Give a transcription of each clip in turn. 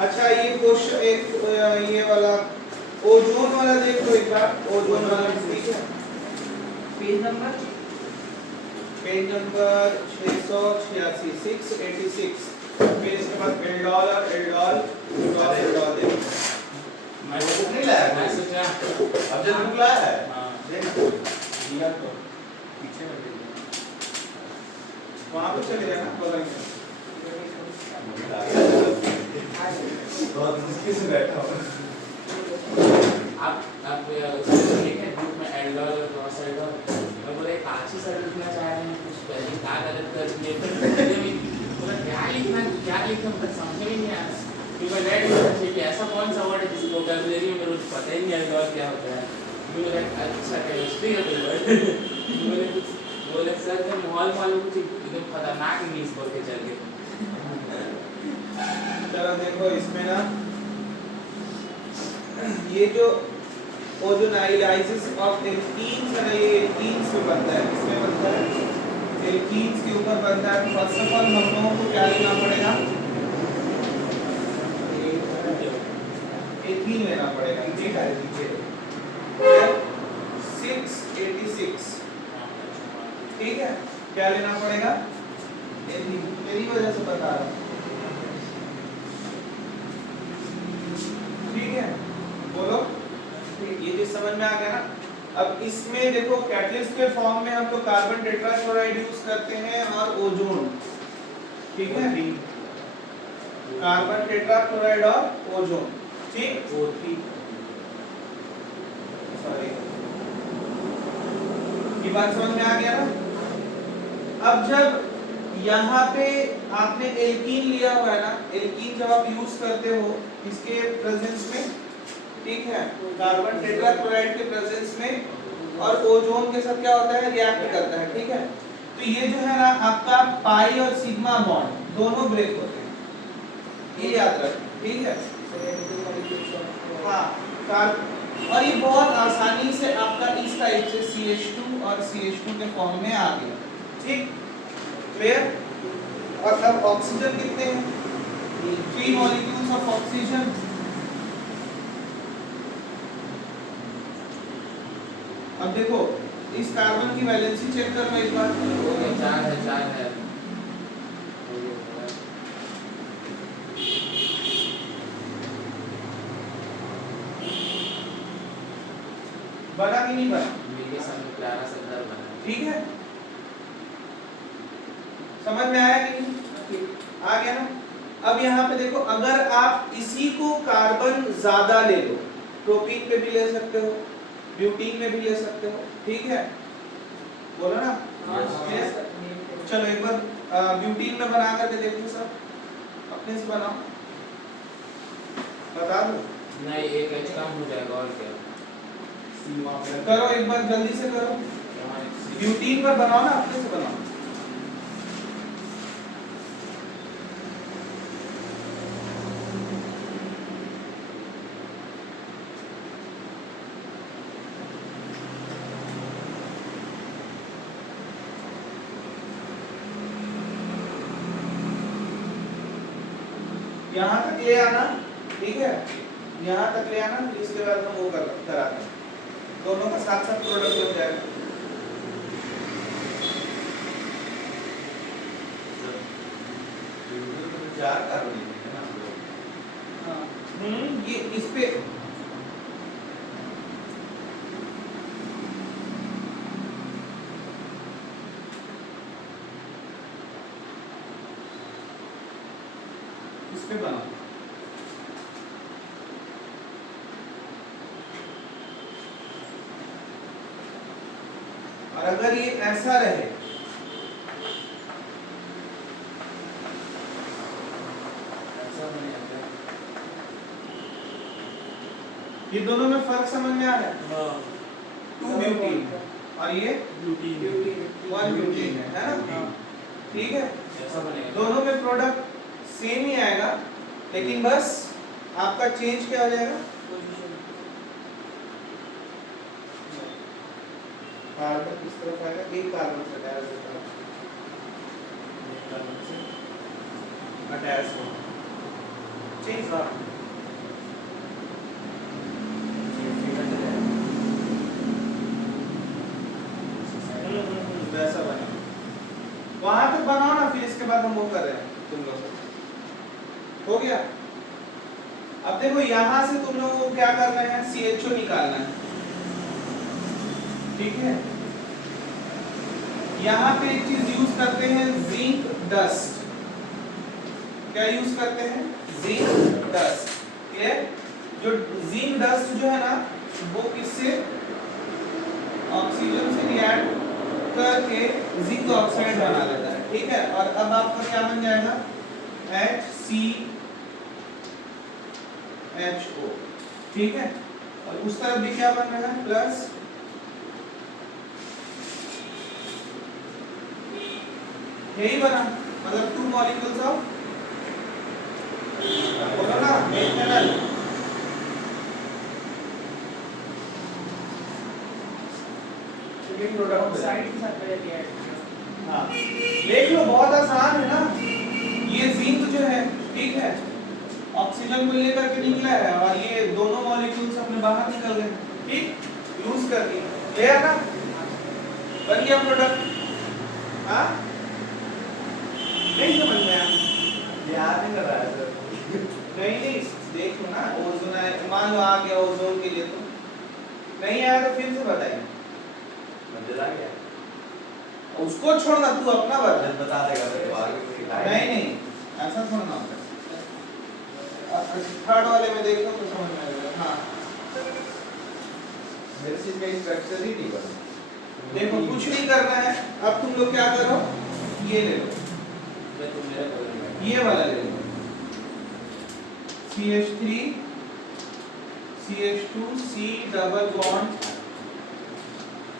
अच्छा ये क्वेश्चन एक ये वाला ओजोन वाला देख लो एक बार, ओजोन वाला ठीक है। Page number 686 686। फिर इसके बाद एल्डोल और एल्डोल एल्डोल देखो। मैं बुक नहीं लाया? मैं सोचा अब जब बुक लाया है हाँ देख दिया तो पीछे कर दे वहां पे चले जाना बगल में। बहुत मुश्किल से बैठा हूँ। आप देखें ग्रुप में एल्डोल और क्रॉसएल्डोल मैं बोला एक आची सर लिखना चाह रहे हैं कुछ पहले क्या गलत कर दिए बोला क्या लिखना मतलब समझ में नहीं आया क्योंकि रेड चाहिए कि ऐसा कौन सा वर्ड है जिसको वोकैबुलरी में मुझे पता ही नहीं एल्डोल क्या होता है। मुझे अच्छा केमिस्ट्री का कोई वर्ड बोले सर तो माहौल मालूम कुछ एकदम खतरनाक इंग्लिश बोल के चल गए। चलो देखो इसमें ना ये जो ओजोनाइलाइसिस ऑफ एल्कीन्स है ना, ये एल्कीन्स में बनता है। किसमें बनता है? एल्कीन्स के ऊपर बनता है। फर्स्ट ऑफ ऑल हम लोगों को क्या लेना पड़ेगा? एथीन लेना पड़ेगा। ठीक है 686 ठीक है। क्या लेना पड़ेगा? एथीन। मेरी वजह से बता रहा हूँ ठीक है। बोलो ये चीज समझ में आ गया ना। अब इसमें देखो कैटलिस्ट के फॉर्म में हम लोग कार्बन टेट्राक्लोराइड यूज करते हैं और ओजोन ठीक है। कार्बन टेट्राक्लोराइड और ओजोन ठीक। सॉरी ये बात समझ में आ गया ना। अब जब यहाँ पे आपने एल्कीन लिया हुआ है ना, एल्कीन जब आप यूज करते हो इसके प्रेजेंस में ठीक है, कार्बन टेट्राक्लोराइड के प्रेजेंस में और ओजोन के साथ क्या होता है? रिएक्ट करता है ठीक है। तो ये जो है ना आपका पाई और सिग्मा बॉन्ड दोनों ब्रेक होते हैं, ये याद रखें ठीक है। हाँ और ये बहुत आसानी से आपका इस टाइप से CH2 और CH2 के फॉर्म में आ गया ठीक क्लियर। और अब ऑक्सीजन कितने हैं? 3 मॉलिक्यूल्स ऑफ ऑक्सीजन। अब देखो इस कार्बन की वैलेंसी चेक करो एक बार। 4 है बना कि नहीं बना? मेरे सामने प्यारा संदर्भ बना ठीक है समझ में आया कि नहीं? आ गया ना। अब यहाँ पे देखो अगर आप इसी को कार्बन ज्यादा ले लो, प्रोपीन पे भी ले सकते हो, ब्यूटीन में भी ले सकते हो ठीक है। बोलो ना चलो एक बार ब्यूटीन में बना करके देखो सब अपने से बनाओ बता दो। नहीं एक एच कम हो जाएगा और क्या करो एक बार जल्दी से करो। ब्यूटीन पर बनाओ ना, अपने से बनाओ। यहाँ तक ले आना ठीक है, यहाँ तक ले आना। इसके बाद हम वो कराते हैं, दोनों का साथ साथ प्रोडक्ट बन जाएगा। चार कार्बन है ना। हाँ ये इस पे बनाओ। और अगर ये ऐसा रहे ये दोनों में फर्क समझ में आ रहा है? 2 ब्यूटीन और ये ब्यूटीन 1 ब्यूटीन है ना। ठीक है दोनों में प्रोडक्ट सेम ही आएगा, लेकिन बस आपका चेंज क्या हो जाएगा? कार्बन किस तरफ आएगा? एक कार्बन से अटैच होगा। ठीक वैसा बना वहां तक बनाओ ना, फिर इसके बाद हम वो कर रहे हैं तुम लोग। हो गया। अब देखो यहां से तुम लोगों को क्या करना है, CHO निकालना है, ठीक है। यहां पे एक चीज यूज करते हैं, जिंक डस्ट। क्या यूज करते हैं? Zinc dust. क्लियर? जो जिंक डस्ट जो है ना, वो किससे, ऑक्सीजन से रिएक्ट करके जिंक ऑक्साइड बना लेता है, ठीक है। और अब आपका क्या बन जाएगा, HCHO, ठीक है। और उस तरफ भी क्या बन रहा है, प्लस यही बना, मतलब 2 मॉलिक्यूल्स ऑफ, बोलो ना, मेथनल। सेकंड प्रोडक्ट साइड के साथ पहले लिया है। हाँ, देख लो बहुत आसान है ना। ये जिंक जो है, ठीक है, ऑक्सीजन को लेकर के निकला है और ये दोनों मॉलिक्यूल्स अपने बाहर निकल गए, ठीक, यूज कर दिए। क्लियर ना, बन गया प्रोडक्ट। हाँ, नहीं समझ में आया? ध्यान नहीं कर रहा है सर। नहीं, देखो ना, ओजोन है, मान लो आ गया ओजोन के लिए, तो नहीं आया तो फिर से बताइए। मजा आ गया। उसको छोड़ना, तू अपना बता। बता देगा मेरे को आगे कोई दिखाएगा। नहीं, ऐसा छोड़ना होता है। थर्ड वाले में देखो तो समझ में आएगा। हाँ, मेरे चीज का स्ट्रक्चर ही नहीं बना। देखो कुछ नहीं करना है। अब तुम लोग क्या करो, ये ले लो, तुम मेरा करोगे। ये वाला ले लो, CH3 CH2 C double bond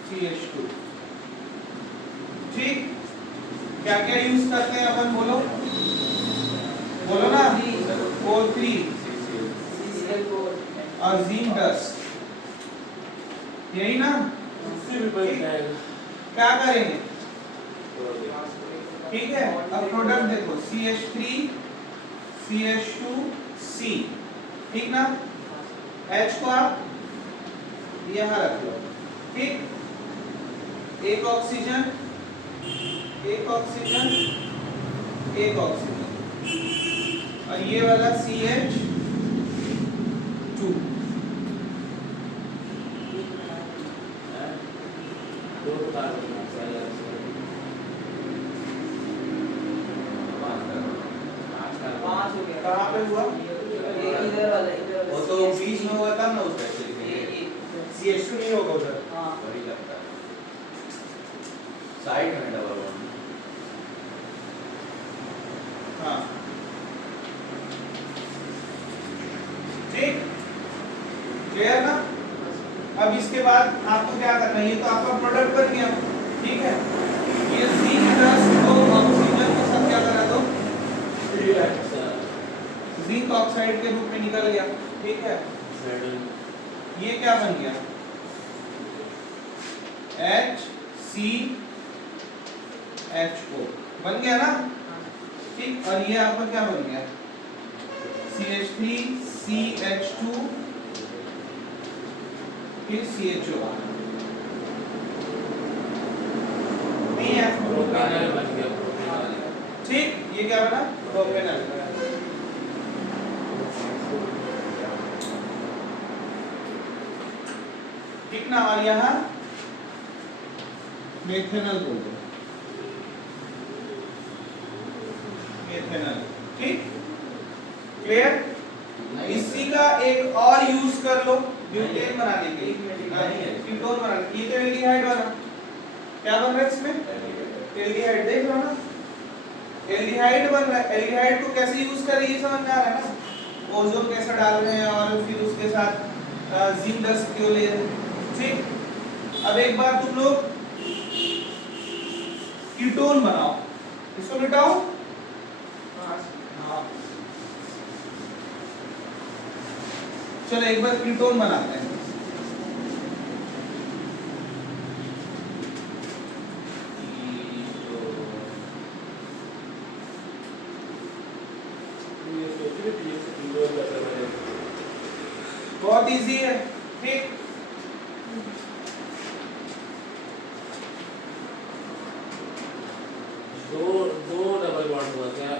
CH2, ठीक। क्या क्या यूज करते हैं अपन, बोलो बोलो ना, O3 और जिंक डस्ट, यही ना। उससे भी बन जाएगा। क्या करेंगे, ठीक है। अब प्रोडक्ट देखो, CH3 CH2 C, ठीक ना। H को आप यहाँ रख लो, ठीक। एक ऑक्सीजन, एक ऑक्सीजन, एक ऑक्सीजन, और ये वाला CH2, दो तार होना चाहिए। पांच हो गया। कहाँ पे हुआ, ये इधर वाला, इधर वाला। वो तो बीच में हुआ था ना उस टाइप ये से। CH2 नहीं होगा उधर। हाँ। वही लगता है। साइड में डबल बॉन्ड। हाँ, ठीक, क्लियर ना। अब इसके बाद आपको क्या करना है, ये तो आपका प्रोडक्ट बन गया, ठीक है। ये जिंक डस्ट को ऑक्सीजन के साथ क्या करा दो, जिंक ऑक्साइड के रूप में निकल गया, ठीक है। ये क्या बन गया, HCHO बन गया ना, ठीक। और ये आपका क्या बन गया, CH3 CH2 फिर CHO, नहीं है, प्रोपेनल बन गया, प्रोपेनल। ठीक। ये क्या बना, प्रोपेनल, ठीक ना। और यहाँ मेथेनल बोल दो, मेथेनल, ठीक, क्लियर। इसी का एक और यूज कर लो ब्यूटेन बनाने के लिए, कीटोन बनाने के लिए। ये तो एल्डिहाइड बना, क्या बन रहा है इसमें, एल्डिहाइड, देख लो ना, एल्डिहाइड बन रहा है। एल्डिहाइड को कैसे यूज करें ये समझ में आ रहा है ना, ओजोन कैसे डाल रहे हैं और फिर उसके साथ जिंक डस्ट क्यों ले रहे हैं, ठीक। अब एक बार तुम लोग कीटोन बनाओ, इसको मिटाओ। हाँ, चलो एक बार कीटोन बनाते हैं। बहुत इजी है, ठीक। दो डबल बॉन्ड हुआ क्या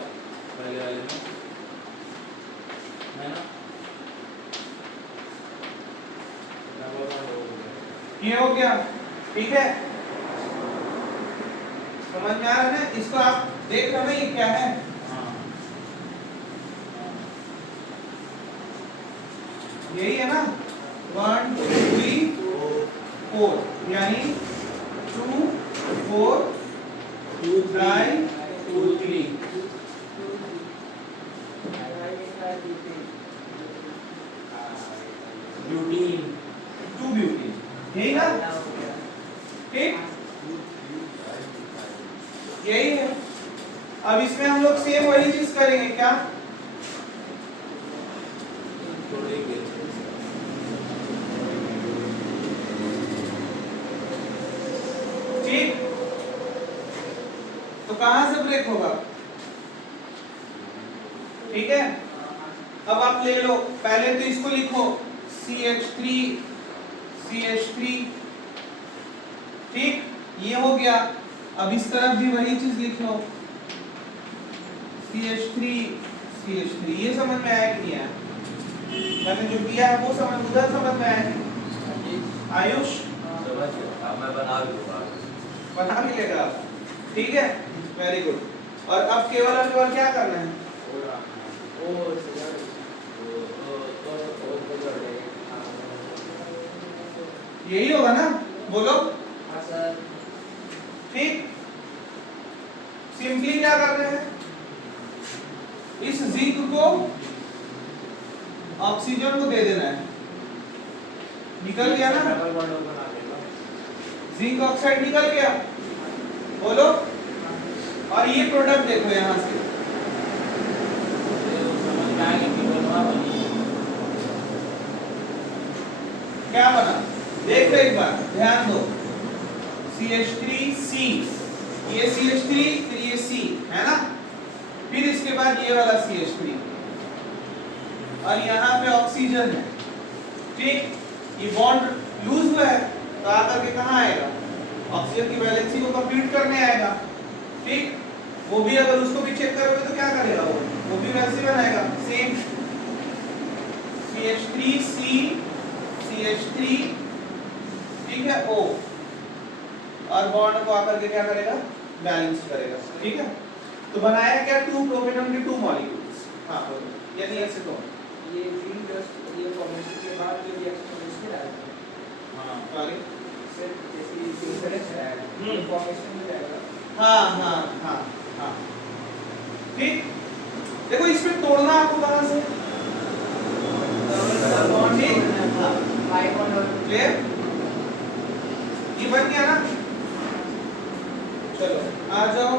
पहले वाले में, है ना? डबल बॉन्ड हो गया। ये हो गया, ठीक है। समझ में आ रहा है ना? इसको आप देख रहे हो ना ये क्या है? हाँ यही है ना, 1 2 3 4, यानी 2 4 2 9 2 3 ब्यूटीन 2 ब्यूटी, यही ना, ठीक। यही है। अब इसमें हम लोग सेम वही चीज करेंगे, क्या? थोड़ी ठीक। तो कहां से ब्रेक होगा? ठीक है। अब आप ले लो, पहले तो इसको लिखो CH3 CH3, ठीक, ये हो गया। अब इस तरफ भी वही चीज लिख लो, CH3 CH3। ये समझ में आया कि नहीं आया? मैंने जो किया है वो उधर समझ में आया नहीं? आयुष समझ गया, अब मैं बना भी दूंगा। बना भी लेगा आप, ठीक है, वेरी गुड। और अब केवल और केवल क्या करना है? यही होगा ना, बोलो। ठीक, सिंपली क्या कर रहे हैं, इस जिंक को ऑक्सीजन को दे देना है, निकल गया ना, डबल बॉन्ड बना देगा। जिंक ऑक्साइड निकल गया, बोलो। और ये प्रोडक्ट देखो यहां से, समझ में आएगा कि बनवा बनी है। क्या बना देख लो एक बार, ध्यान दो। CH3C, ये CH3 फिर ये C है ना, फिर इसके बाद ये वाला CH3 और यहाँ पे ऑक्सीजन है, ठीक। ये बॉन्ड लूज हुआ है तो आकर के कहाँ आएगा? ऑक्सीजन की वैलेंसी को कंप्लीट करने आएगा, ठीक। वो भी अगर उसको भी चेक करोगे तो क्या करेगा वो भी वैसे बनाएगा, सेम CH3C CH3, ठीक है, O, और बॉन्ड को आकर के क्या करेगा? बैलेंस करेगा, ठीक है। तो बनाया क्या? 2 प्रोपेनॉन के 2 मॉलिक्यूल्स। हाँ, यानी ऐसे तो ये ग्रीन डस्ट ये फॉर्मेशन के बाद जो रिएक्शन है उसके डालते हैं। हाँ, सॉरी, सिर्फ जैसे डिफरेंस है ये फॉर्मेशन में जाएगा। हाँ हाँ हाँ हाँ, ठीक। देखो इसमें तोड़ना आपको कहाँ से? बॉन्डिंग, हाई बॉन्ड और क्लियर, ये बन गया ना। चलो आ जाओ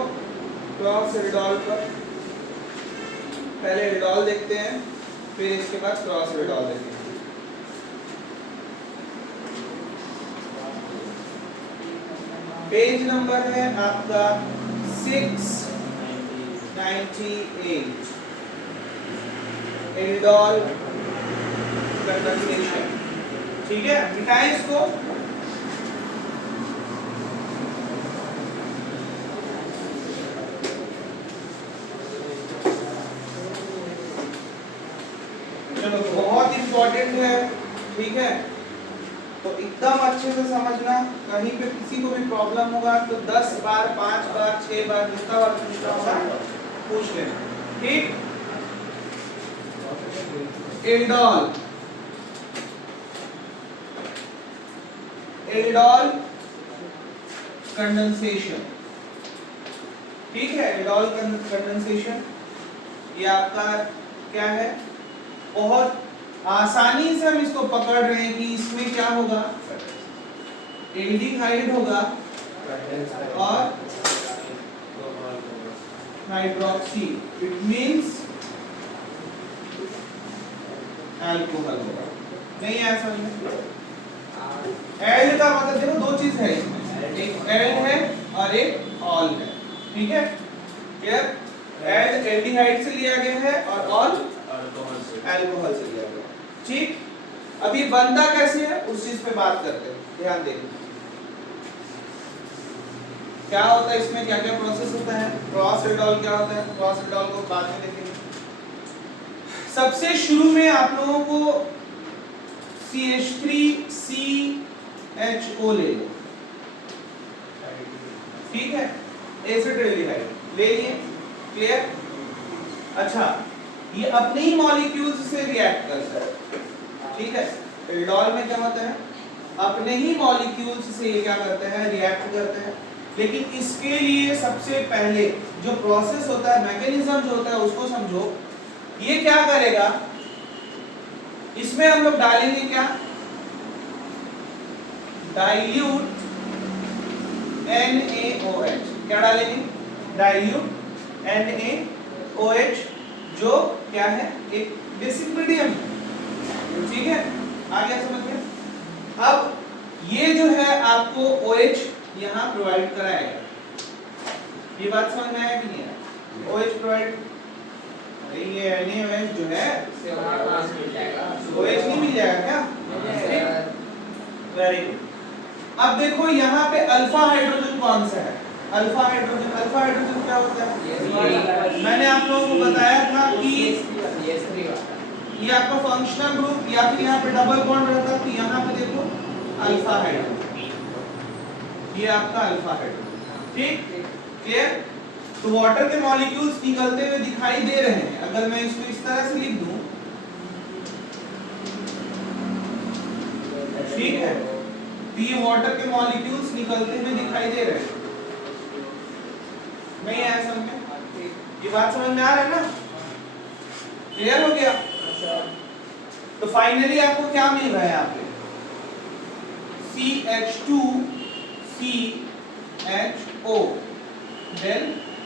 क्रॉस एल्डिहाइड पर, पहले एल्डिहाइड देखते हैं, फिर इसके बाद क्रॉस एल्डिहाइड देखेंगे। पेज नंबर है आपका 698, एल्डिहाइड कंडेंसेशन, ठीक है। मिटाएं इसको, चलो बहुत इंपॉर्टेंट है, ठीक है। तो एकदम अच्छे से समझना, कहीं पे किसी को भी प्रॉब्लम होगा तो 10 बार 5 बार 6 बार जितना बार पूछना होगा पूछ लेना, ठीक। एल्डिहाइड, एल्डिहाइड कंडेंसेशन, ठीक है। एल्डिहाइड कंडेंसेशन ये आपका क्या है? बहुत आसानी से हम इसको पकड़ रहे हैं कि इसमें क्या होगा? एल्डिहाइड होगा और हाइड्रोक्सी, इट मींस अल्कोहल होगा। नहीं है समझ में? एल्ड का मतलब देखो दो चीज है इसमें, एक एल्ड है और एक ऑल है, ठीक है। क्लियर? एल्ड एल्डिहाइड से लिया गया है और ऑल अल्कोहल से लिया गया, ठीक। अभी बनता कैसे है उस चीज पे बात करते हैं, ध्यान देंगे क्या होता है इसमें, क्या क्या प्रोसेस होता है, क्रॉस एल्डोल क्या होता है, क्रॉस एल्डोल को बाद में देखेंगे। सबसे शुरू में आप लोगों को CH3CHO ले लो, ठीक है, एसिटाल्डिहाइड ले लिए, क्लियर। अच्छा ये अपने ही मॉलिक्यूल्स से रिएक्ट करता है, ठीक है। एल्डोल में क्या होता है, अपने ही मॉलिक्यूल्स से ये क्या करते हैं, रिएक्ट करते हैं। लेकिन इसके लिए सबसे पहले जो प्रोसेस होता है, मैकेनिज्म जो होता है उसको समझो। ये क्या करेगा, इसमें हम लोग डालेंगे क्या, डाइल्यूट NaOH, क्या डालेंगे, डाइल्यूट NaOH, जो क्या है, एक बेसिक मीडियम, ठीक है, आ गया समझ में। अब ये जो है आपको OH यहाँ प्रोवाइड कराएगा, ये बात समझ में आया कि नहीं आया, OH प्रोवाइड, ये NaOH जो है OH नहीं मिल जाएगा क्या, वेरी गुड। अब देखो यहाँ पे अल्फा हाइड्रोजन कौन सा है, अल्फा हाइड्रोजन क्या होता है, मैंने आप लोगों को बताया था कि ये आपका फंक्शनल ग्रुप या फिर यहाँ पे डबल बॉन्ड रहता है, तो यहाँ पे देखो अल्फा हाइड्रोजन, ये आपका अल्फा हाइड्रोजन, ठीक, क्लियर। तो वाटर के मॉलिक्यूल्स निकलते हुए दिखाई दे रहे हैं, अगर मैं इसको इस तरह से लिख दूं, ठीक है, तो ये वाटर के मॉलिक्यूल्स निकलते हुए दिखाई दे रहे हैं, नहीं आया समझ में, ये बात समझ में आ रहा है ना, क्लियर हो गया। तो फाइनली आपको क्या मिल रहा है यहाँ पे, CH2CHO, देन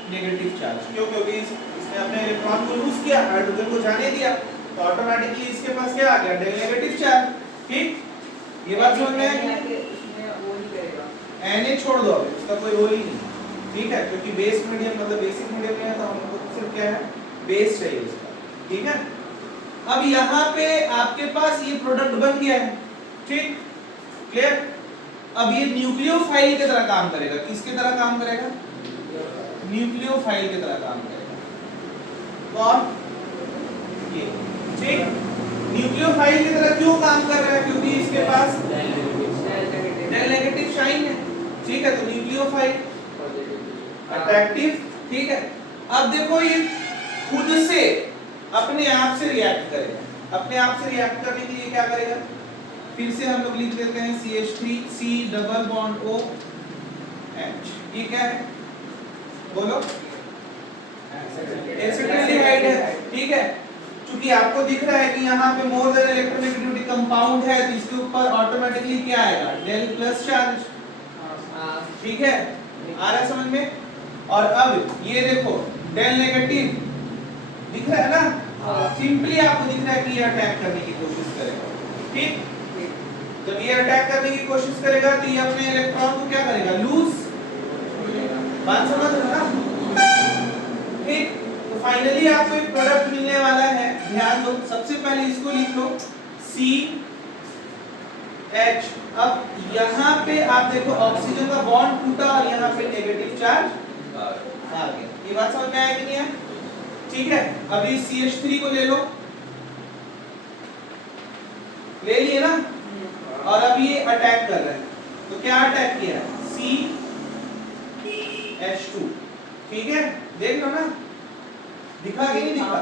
नेगेटिव चार्ज, क्यों, क्योंकि इसने अपने इलेक्ट्रॉन को लूज किया, हाइड्रोजन को जाने दिया, तो ऑटोमेटिकली इसके पास क्या आ गया, डेल नेगेटिव चार्ज, ठीक। ये बात समझ में आई, Na छोड़ दो, अभी उसका कोई रोल ही नहीं, ठीक है, क्योंकि बेस मीडियम मतलब बेसिक मीडियम में है, तो हमको सिर्फ क्या है, बेस चाहिए उसका, ठीक है। अब यहाँ पे आपके पास ये प्रोडक्ट बन गया है, ठीक, क्लियर। अब ये न्यूक्लियोफाइल की तरह काम करेगा, किसकी तरह काम करेगा, न्यूक्लियोफाइल की तरह काम करेगा, कौन, ये, ठीक। न्यूक्लियोफाइल की तरह क्यों काम कर रहा है, क्योंकि इसके पास डेल नेगेटिव साइन है, ठीक है, तो न्यूक्लियोफाइल अट्रैक्टिव, ठीक है। अब देखो ये खुद से अपने आप से रिएक्ट करेगा, अपने आप से रिएक्ट करने के लिए क्या करेगा, फिर से हम लोग लिख देते हैं CH3C डबल बॉन्ड OH, ये क्या है, बोलो, एसिटाल्डिहाइड है, ठीक है। क्योंकि आपको दिख रहा है कि यहाँ पे मोर देन इलेक्ट्रोनेगेटिविटी कंपाउंड है, तो इसके ऊपर ऑटोमेटिकली क्या आएगा, डेल प्लस चार्ज, ठीक है, आ रहा है समझ में। और अब ये देखो डेल नेगेटिव दिख रहा है ना, सिंपली आपको दिख रहा है कि ये अटैक करने की कोशिश करेगा, ठीक। जब ये अटैक करने की कोशिश करेगा तो ये अपने इलेक्ट्रॉन को क्या करेगा, लूज, बात समझ रहे हो ना, ठीक। तो फाइनली आपको एक प्रोडक्ट मिलने वाला है, ध्यान दो, सबसे पहले इसको लिख लो CH। अब यहाँ पे आप देखो ऑक्सीजन का बॉन्ड टूटा और यहाँ पे नेगेटिव चार्ज आ गया, ये बात समझ में आया कि नहीं है, ठीक है। अभी CH3 को ले लो, ले लिए ना, और अब ये अटैक कर रहा है, तो क्या अटैक किया, CH2, ठीक है, देख लो ना, दिखा कि नहीं दिखा,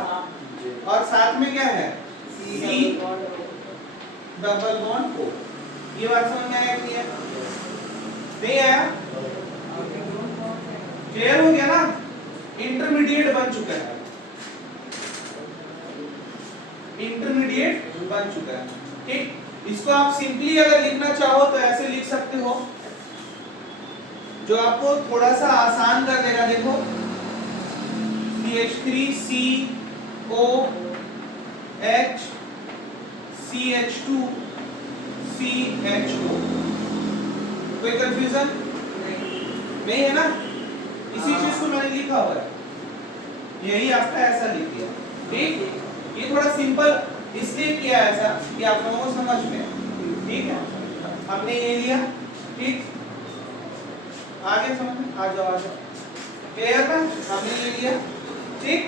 और साथ में क्या है, C डबल बॉन्ड O, ये बात समझ में आया कि नहीं है, नहीं आया, क्लियर हो गया ना, इंटरमीडिएट बन चुका है, इंटरमीडिएट बन चुका है, ठीक। इसको आप सिंपली अगर लिखना चाहो तो ऐसे लिख सकते हो, जो आपको थोड़ा सा आसान कर देगा, देखो CH3COH CH2CHO, कोई कंफ्यूजन नहीं है ना, इसी चीज को मैंने लिखा हुआ है, यही आपका ऐसा लिख दिया, ठीक। ये थोड़ा सिंपल इसलिए किया ऐसा कि आप लोगों को समझ में, ठीक है। हमने ये लिया, ठीक, आगे समझ में आ जाओ, क्लियर ना? हमने ये लिया, ठीक,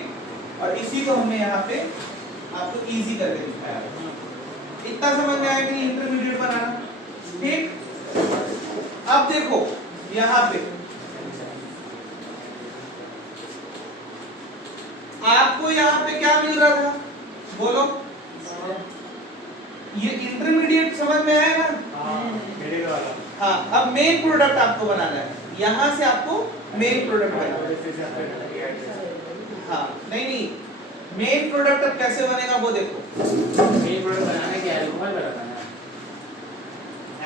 और इसी को हमने यहाँ पे आपको इजी करके दिखाया। इतना समझ में आया कि इंटरमीडिएट बनाना, ठीक। अब देखो यहाँ पे आपको यहाँ पे क्या मिल रहा था, बोलो? ये इंटरमीडिएट समझ में आया ना? हाँ, अब मेन प्रोडक्ट आपको बनाना है। यहाँ से आपको मेन प्रोडक्ट बनाना है। हाँ, नहीं, मेन प्रोडक्ट अब कैसे बनेगा वो देखो। मेन प्रोडक्ट बनाने के अल्कोहल बनाना है,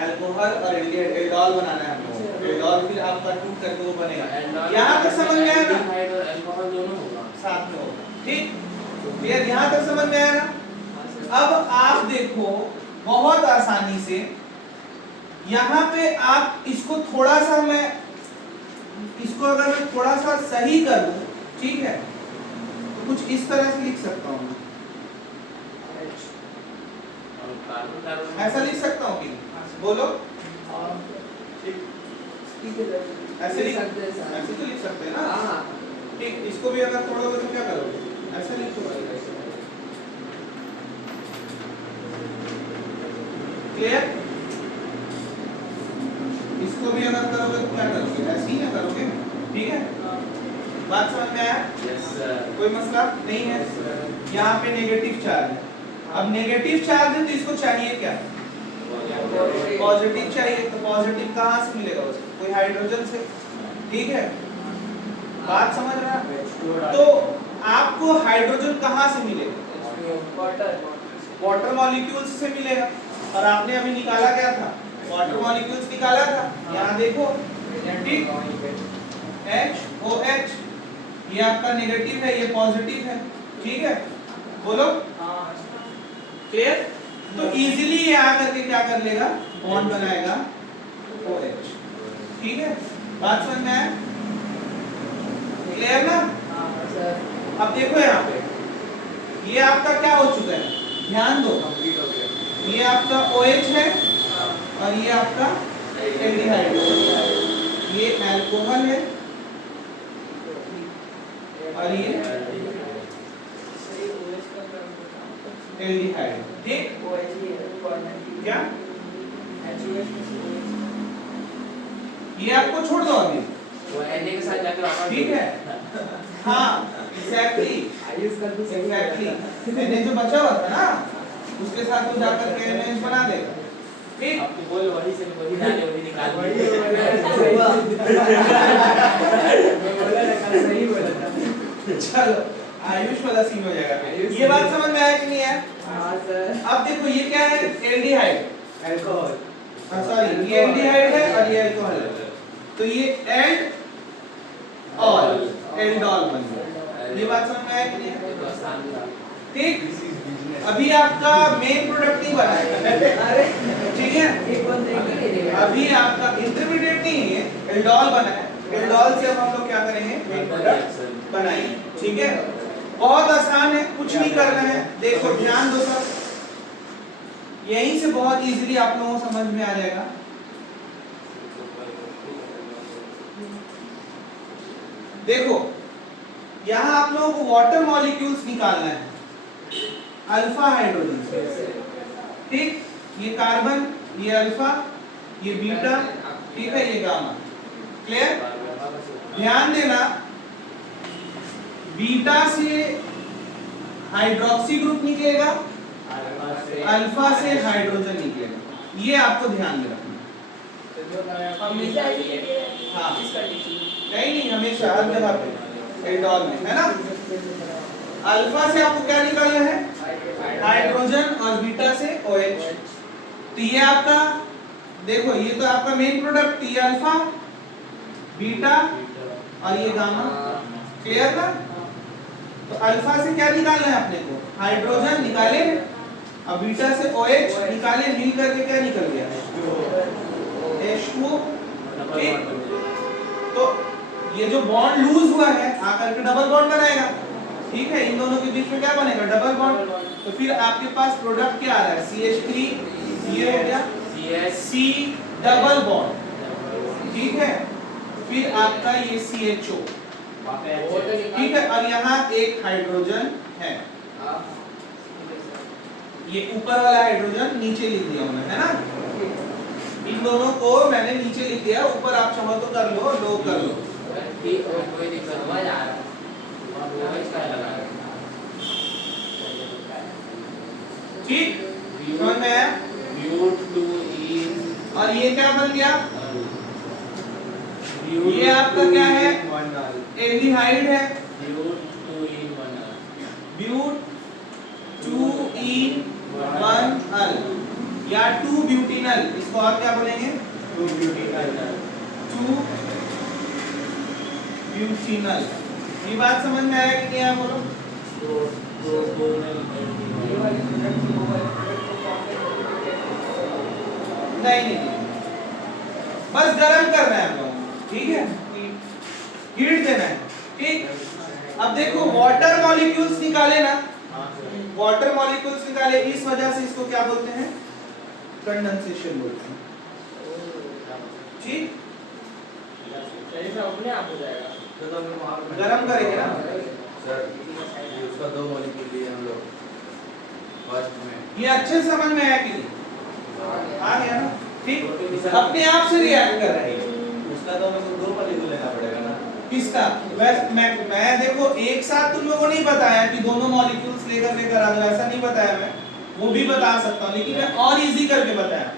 अल्कोहल और एल्डोल बनाना है आपको। एल्डोल फिर आपका टूट करके वो बनेगा। यहाँ तक समझ में आया ना? अल्कोहल दोनों होगा साथ में होगा, ठीक। क्लियर? यहाँ तक समझ में आया ना? अब आप देखो बहुत आसानी से यहाँ पे आप इसको थोड़ा सा, मैं इसको अगर मैं थोड़ा सा सही कर दूं, ठीक है, तो कुछ इस तरह से लिख सकता हूँ। ऐसा लिख सकता हूँ कि बोलो? ऐसे तो लिख सकते हैं ना? ठीक, इसको भी अगर तोड़ोगे तो क्या करोगे? ऐसा लिखोगे। क्लियर? इसको भी अगर करोगे तो क्या करोगे? ऐसे ही ना करोगे, ठीक है? बात समझ में आया? कोई मसला नहीं है? यहाँ पे नेगेटिव चार्ज है। अब नेगेटिव चार्ज है तो इसको चाहिए क्या? पॉजिटिव चाहिए। तो पॉजिटिव कहाँ से मिलेगा उसको? कोई हाइड्रोजन से, ठीक है? बात समझ रहा है? तो आपको हाइड्रोजन कहाँ से मिलेगा? वाटर मॉलिक्यूल्स से मिलेगा। और आपने अभी निकाला क्या था? वाटर मॉलिक्यूल्स निकाला था। यहाँ देखो, ठीक, HOH, ये आपका नेगेटिव है, ये पॉजिटिव है, ठीक है? बोलो? क्लियर? तो इजीली ये आकर के क्या कर लेगा? बॉन्ड बनाएगा OH, ठीक है? बात समझ में आया? क्लियर ना? अब देखो यहाँ पे ये आपका क्या हो चुका है, ध्यान दो। ये आपका OH है और ये आपका एल्डिहाइड है। ये अल्कोहल है और ये एल्डिहाइड, ठीक? क्या ये आपको छोड़ दो अभी, वो Na के साथ जाकर वापस, ठीक है? हाँ, एग्जैक्टली, Na जो बचा हुआ था ना उसके साथ तो जाकर के NaH बना देगा, ठीक? आपको बोल वही से वही डाले वही निकाल सही बोला। चलो आयुष वाला सीन हो जाएगा। ये बात समझ में आया कि नहीं है? हाँ सर। अब देखो ये क्या है? Aldehyde, alcohol. सॉरी, ये एल्डिहाइड है और ये अल्कोहल है, तो ये एल्ड ऑल, एल्डोल बन गया। ये बात समझ में आया कि नहीं है? ठीक, अभी आपका मेन प्रोडक्ट नहीं बना है, ठीक है? अभी आपका इंटरमीडिएट नहीं है, एल्डोल बना है। एल्डोल से अब हम लोग क्या करेंगे? मेन प्रोडक्ट बनाएंगे, ठीक है? बहुत आसान है, कुछ नहीं करना है। देखो ध्यान दो सब, यहीं से बहुत इजीली आप लोगों को समझ में आ जाएगा। देखो यहाँ आप लोगों को वाटर मॉलिक्यूल्स निकालना है अल्फा हाइड्रोजन से, ठीक? ये कार्बन, ये अल्फा, ये बीटा, ठीक है, ये गामा। क्लियर? ध्यान देना, बीटा से हाइड्रोक्सी ग्रुप निकलेगा, अल्फा से हाइड्रोजन निकलेगा। ये आपको ध्यान में रखना। हाँ, नहीं हमेशा हर जगह पे एल्डोल में, है ना? अल्फा से आपको क्या निकालना है? हाइड्रोजन, और बीटा से OH। तो ये आपका देखो, ये तो आपका मेन प्रोडक्ट, ये अल्फा, बीटा और ये गामा। क्लियर ना? तो अल्फा से क्या निकालना है अपने को? हाइड्रोजन निकाले, और बीटा से OH निकाले, मिल करके क्या निकल गया? H2O, ठीक? तो ये जो बॉन्ड लूज हुआ है आकर के डबल बॉन्ड बनाएगा, ठीक है, इन दोनों के बीच में क्या बनेगा, डबल बॉन्ड। तो फिर आपके पास प्रोडक्ट क्या आ रहा है, CH3, ये हो गया C डबल बॉन्ड, ठीक है। फिर आपका ये CHO, ठीक है। और यहाँ एक हाइड्रोजन है, ये ऊपर वाला हाइड्रोजन नीचे लिख दिया मैंने, है ना। इन दोनों को मैंने नीचे लिख दिया, ऊपर आप चाहो तो कर लो, लो कर लो। कोई दिक्कत नहीं आ रहा और वो इसका लगा ठीक, समझ में आया। ब्यूट टू इन और ये क्या बन गया, ये आपका क्या है, एल्डिहाइड है, ब्यूट टू इन वन ब्यूट 2 1 अल या 2 ब्यूटिनल, इसको और क्या बोलेंगे, 2 ब्यूटिनल। ये बात समझ में आया कि नहीं आया, बोलो। नहीं, बस गरम करना है हम लोगों को, ठीक है, हीट देना है, ठीक। अब देखो वाटर मॉलिक्यूल्स निकाले ना, वाटर मॉलिक्यूल्स निकाले, इस वजह से इसको क्या बोलते हैं, कंडेंसेशन बोलते हैं, ठीक। अपने आप हो जाएगा, गरम करेंगे ना सर, ये उसका 2 मॉलिक्यूल लिए हम लोग फर्स्ट में। ये अच्छे से समझ में आया कि नहीं, आ गया ना, ठीक। अपने आप से रिएक्ट कर रहे हैं, उसका तो हमें 2 मॉलिक्यूल लेना पड़ेगा ना। किसका, मैं देखो एक साथ तुम लोगों को नहीं बताया कि दोनों मॉलिक्यूल्स लेकर आ जाओ, ऐसा नहीं बताया मैं, वो भी बता सकता हूँ, लेकिन मैं और इजी करके बताया,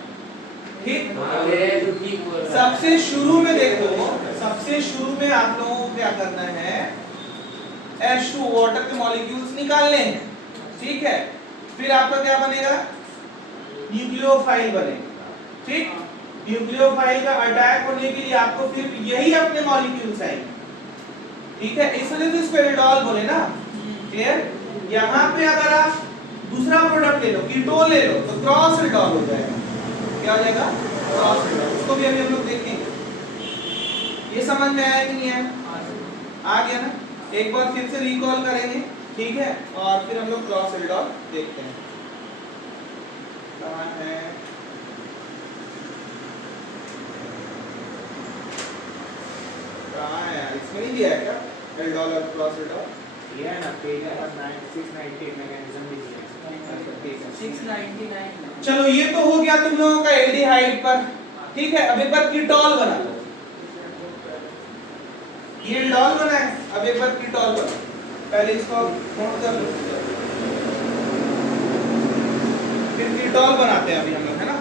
ठीक। सबसे शुरू में देखो, सबसे शुरू में आप लोगों को क्या करना है, H2 वाटर के मॉलिक्यूल्स निकालने हैं, ठीक है। फिर आपका क्या बनेगा, न्यूक्लियोफाइल बनेगा, ठीक। न्यूक्लियोफाइल का अटैक होने के लिए आपको फिर यही अपने मॉलिक्यूल्स आएंगे, ठीक है। इसलिए तो इसको एल्डोल बोले ना, क्लियर। यहाँ पे अगर आप दूसरा प्रोडक्ट ले लो, कीटोन ले लो, तो क्रॉस एल्डोल हो जाएगा, क्या हो जाएगा, क्रॉस एल्डोल। उसको भी अभी हम लोग देखेंगे। ये समझ में आया कि नहीं आया, आ गया ना। एक बार फिर से रिकॉल करेंगे, ठीक है, और फिर हम लोग क्रॉस एल्डोल देखते हैं कहाँ है। कहाँ है यार, इसमें नहीं दिया है क्या, एल्डोल और क्रॉस एल्डोल, ये है ना पेज नंबर 698 मैकेनिज्म भी दिया है 699। चलो ये तो हो गया तुम लोगों का एल्डिहाइड पर, ठीक है। अब एक बार कीटोल बना लो, ये एल्डोल बना है, अब एक बार कीटोल बना, पहले इसको नोट कर लो, फिर कीटोल बनाते हैं अभी हम लोग, है ना।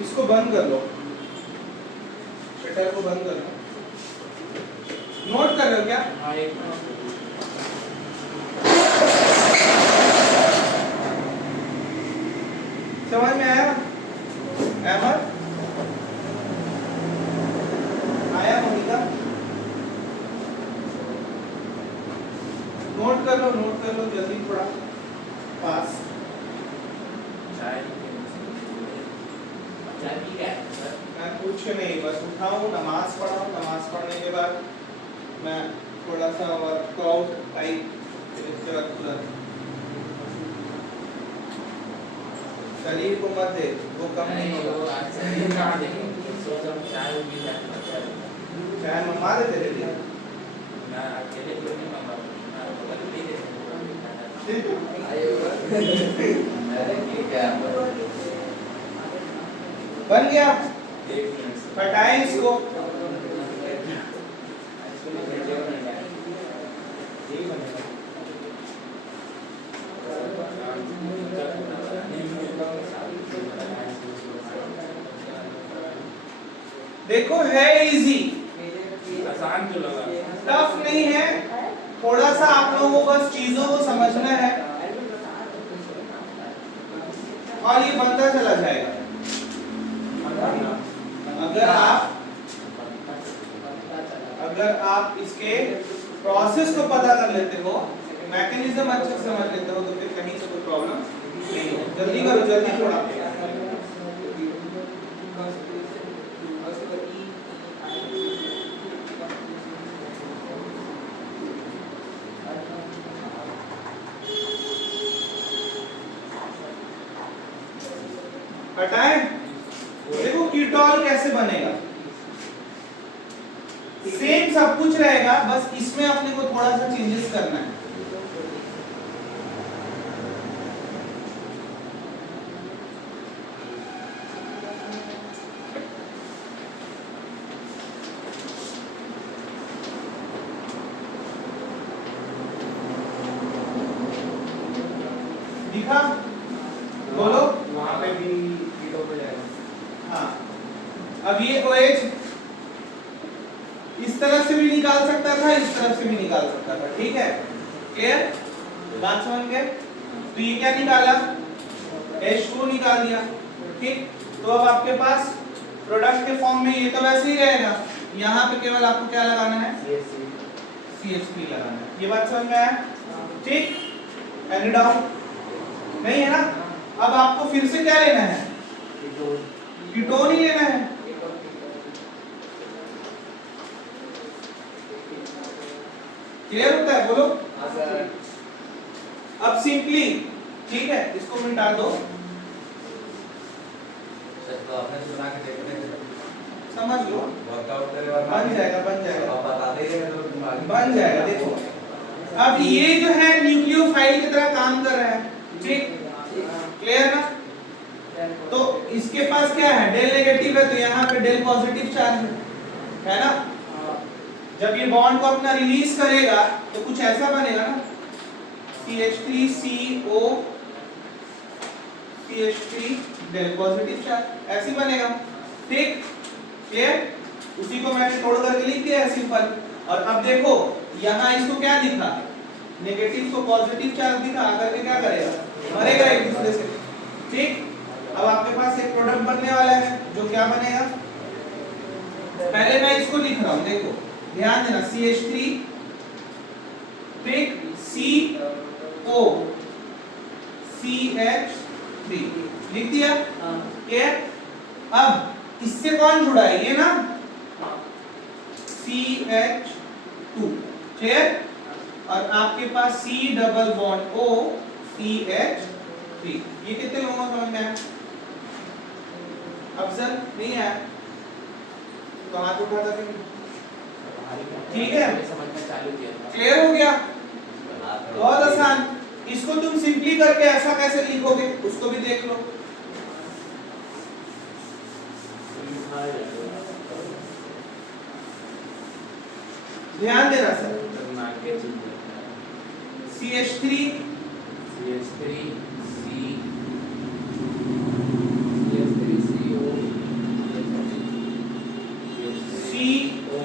इसको बंद कर लो, शटर को बंद कर लो, नोट कर रहे हो क्या, हाँ एक समझ में आया अहमद, आया मोनिका, नोट कर लो, नोट कर लो जल्दी, थोड़ा पास। चाय पी क्या मैं कुछ नहीं, बस उठाऊं, नमाज पढ़ाऊं, नमाज पढ़ने के बाद मैं थोड़ा सा वर्कआउट टाइप शरीर को मत दे, वो कम नहीं होगा। चाय पी जाता चाहे मम्मा दे तेरे लिए, ना अकेले कोई नहीं मांगा ना बदल दे अरे ठीक है, बन गया, 1 मिनट से हटाएं इसको, देखो है इजी, आसान तो लगा टफ नहीं है, थोड़ा सा आप लोगों को बस चीजों को समझना है और ये बनता चला जाएगा। अगर आप इसके प्रोसेस को पता कर लेते हो, मैकेनिज्म अच्छे से समझ लेते हो, तो फिर कहीं से कोई प्रॉब्लम जल्दी करो, जल्दी थोड़ा। हटाएं। देखो कीटोन कैसे बनेगा, सेम सब कुछ रहेगा, बस इसमें अपने को थोड़ा सा चेंजेस करना है। दिखा? बोलो। वहाँ पे भी कीटो हो जाएगा। हाँ, अब ये OH इस तरफ से भी निकाल सकता था, इस तरफ से भी निकाल सकता था, ठीक है? क्लियर? बात समझ गए? तो ये क्या निकाला? H2 निकाल दिया, ठीक? तो अब आपके पास प्रोडक्ट के फॉर्म में ये तो वैसे ही रहेगा, यहाँ पे केवल आपको क्या लगाना है? CH3 लगाना है। ये बात समझ में आया? ठीक? Any doubt? नहीं है ना? अब आपको फिर से क्या लेना है? कीटोन ही लेना है। क्लियर होता है? बोलो। अब सिंपली, ठीक है, इसको मिटा दो। तो आपने तो बना के देखने थे, समझ लो, वर्कआउट करे बाद बन जाएगा, बन जाएगा, आप बताते ही रहे तो तुम आगे बन जाएगा। देखो अब ये जो है न्यूक्लियोफाइल की तरह काम कर रहा है, ठीक? क्लियर ना? तो इसके पास क्या है? डेल नेगेटिव है, तो यहाँ पे डेल पॉजिटिव चार्ज है ना? जब ये बॉन्ड को अपना रिलीज करेगा तो कुछ ऐसा बनेगा ना, CH3CO CH3 del positive charge, ऐसे बनेगा, ठीक? क्लियर? उसी को मैंने तोड़ करके लिख दिया है सिंपल। और अब देखो यहाँ इसको क्या दिखा? नेगेटिव को पॉजिटिव चार्ज दिखा, आकर के क्या करेगा? मरेगा एक दूसरे से, ठीक? अब आपके पास एक प्रोडक्ट बनने वाला है जो क्या बनेगा? पहले मैं इसको लिख रहा हूं, देखो ध्यान देना, CH3 ठीक, CO CH3 लिख दिया, क्लियर? अब इससे कौन जुड़ा है? ये ना, CH2, क्लियर? और आपके पास C double bond O CH3, ये कितने लोगों को समझ में आया? अफजल नहीं आया तो हाथ उठा था, ठीक है? समझना चालू किया था। क्लियर हो गया? बहुत आसान। इसको तुम सिंपली करके ऐसा कैसे लिखोगे उसको भी देख लो। ध्यान देना सर, CH3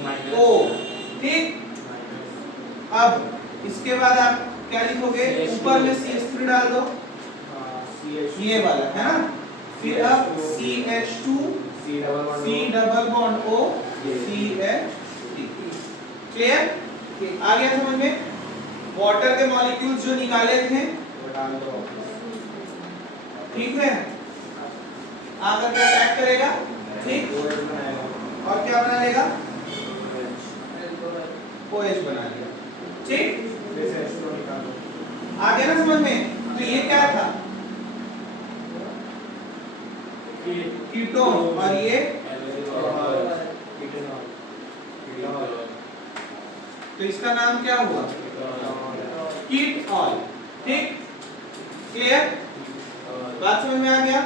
CO, ठीक? अब इसके बाद आप क्या लिखोगे? ऊपर में CH3 डाल दो, ये वाला है ना? फिर अब CH2 C double bond O CH3, clear? आ गया समझ में? वाटर के मॉलिक्यूल्स जो निकाले थे, ठीक है, आकर के अटैक करेगा, ठीक? और क्या बना लेगा? OH बना लिया, ठीक? आ गया ना समझ में? तो ये क्या था? कीटोन, और ये तो इसका नाम क्या हुआ? कीटॉल, ठीक? क्लियर? बात समझ में आ गया?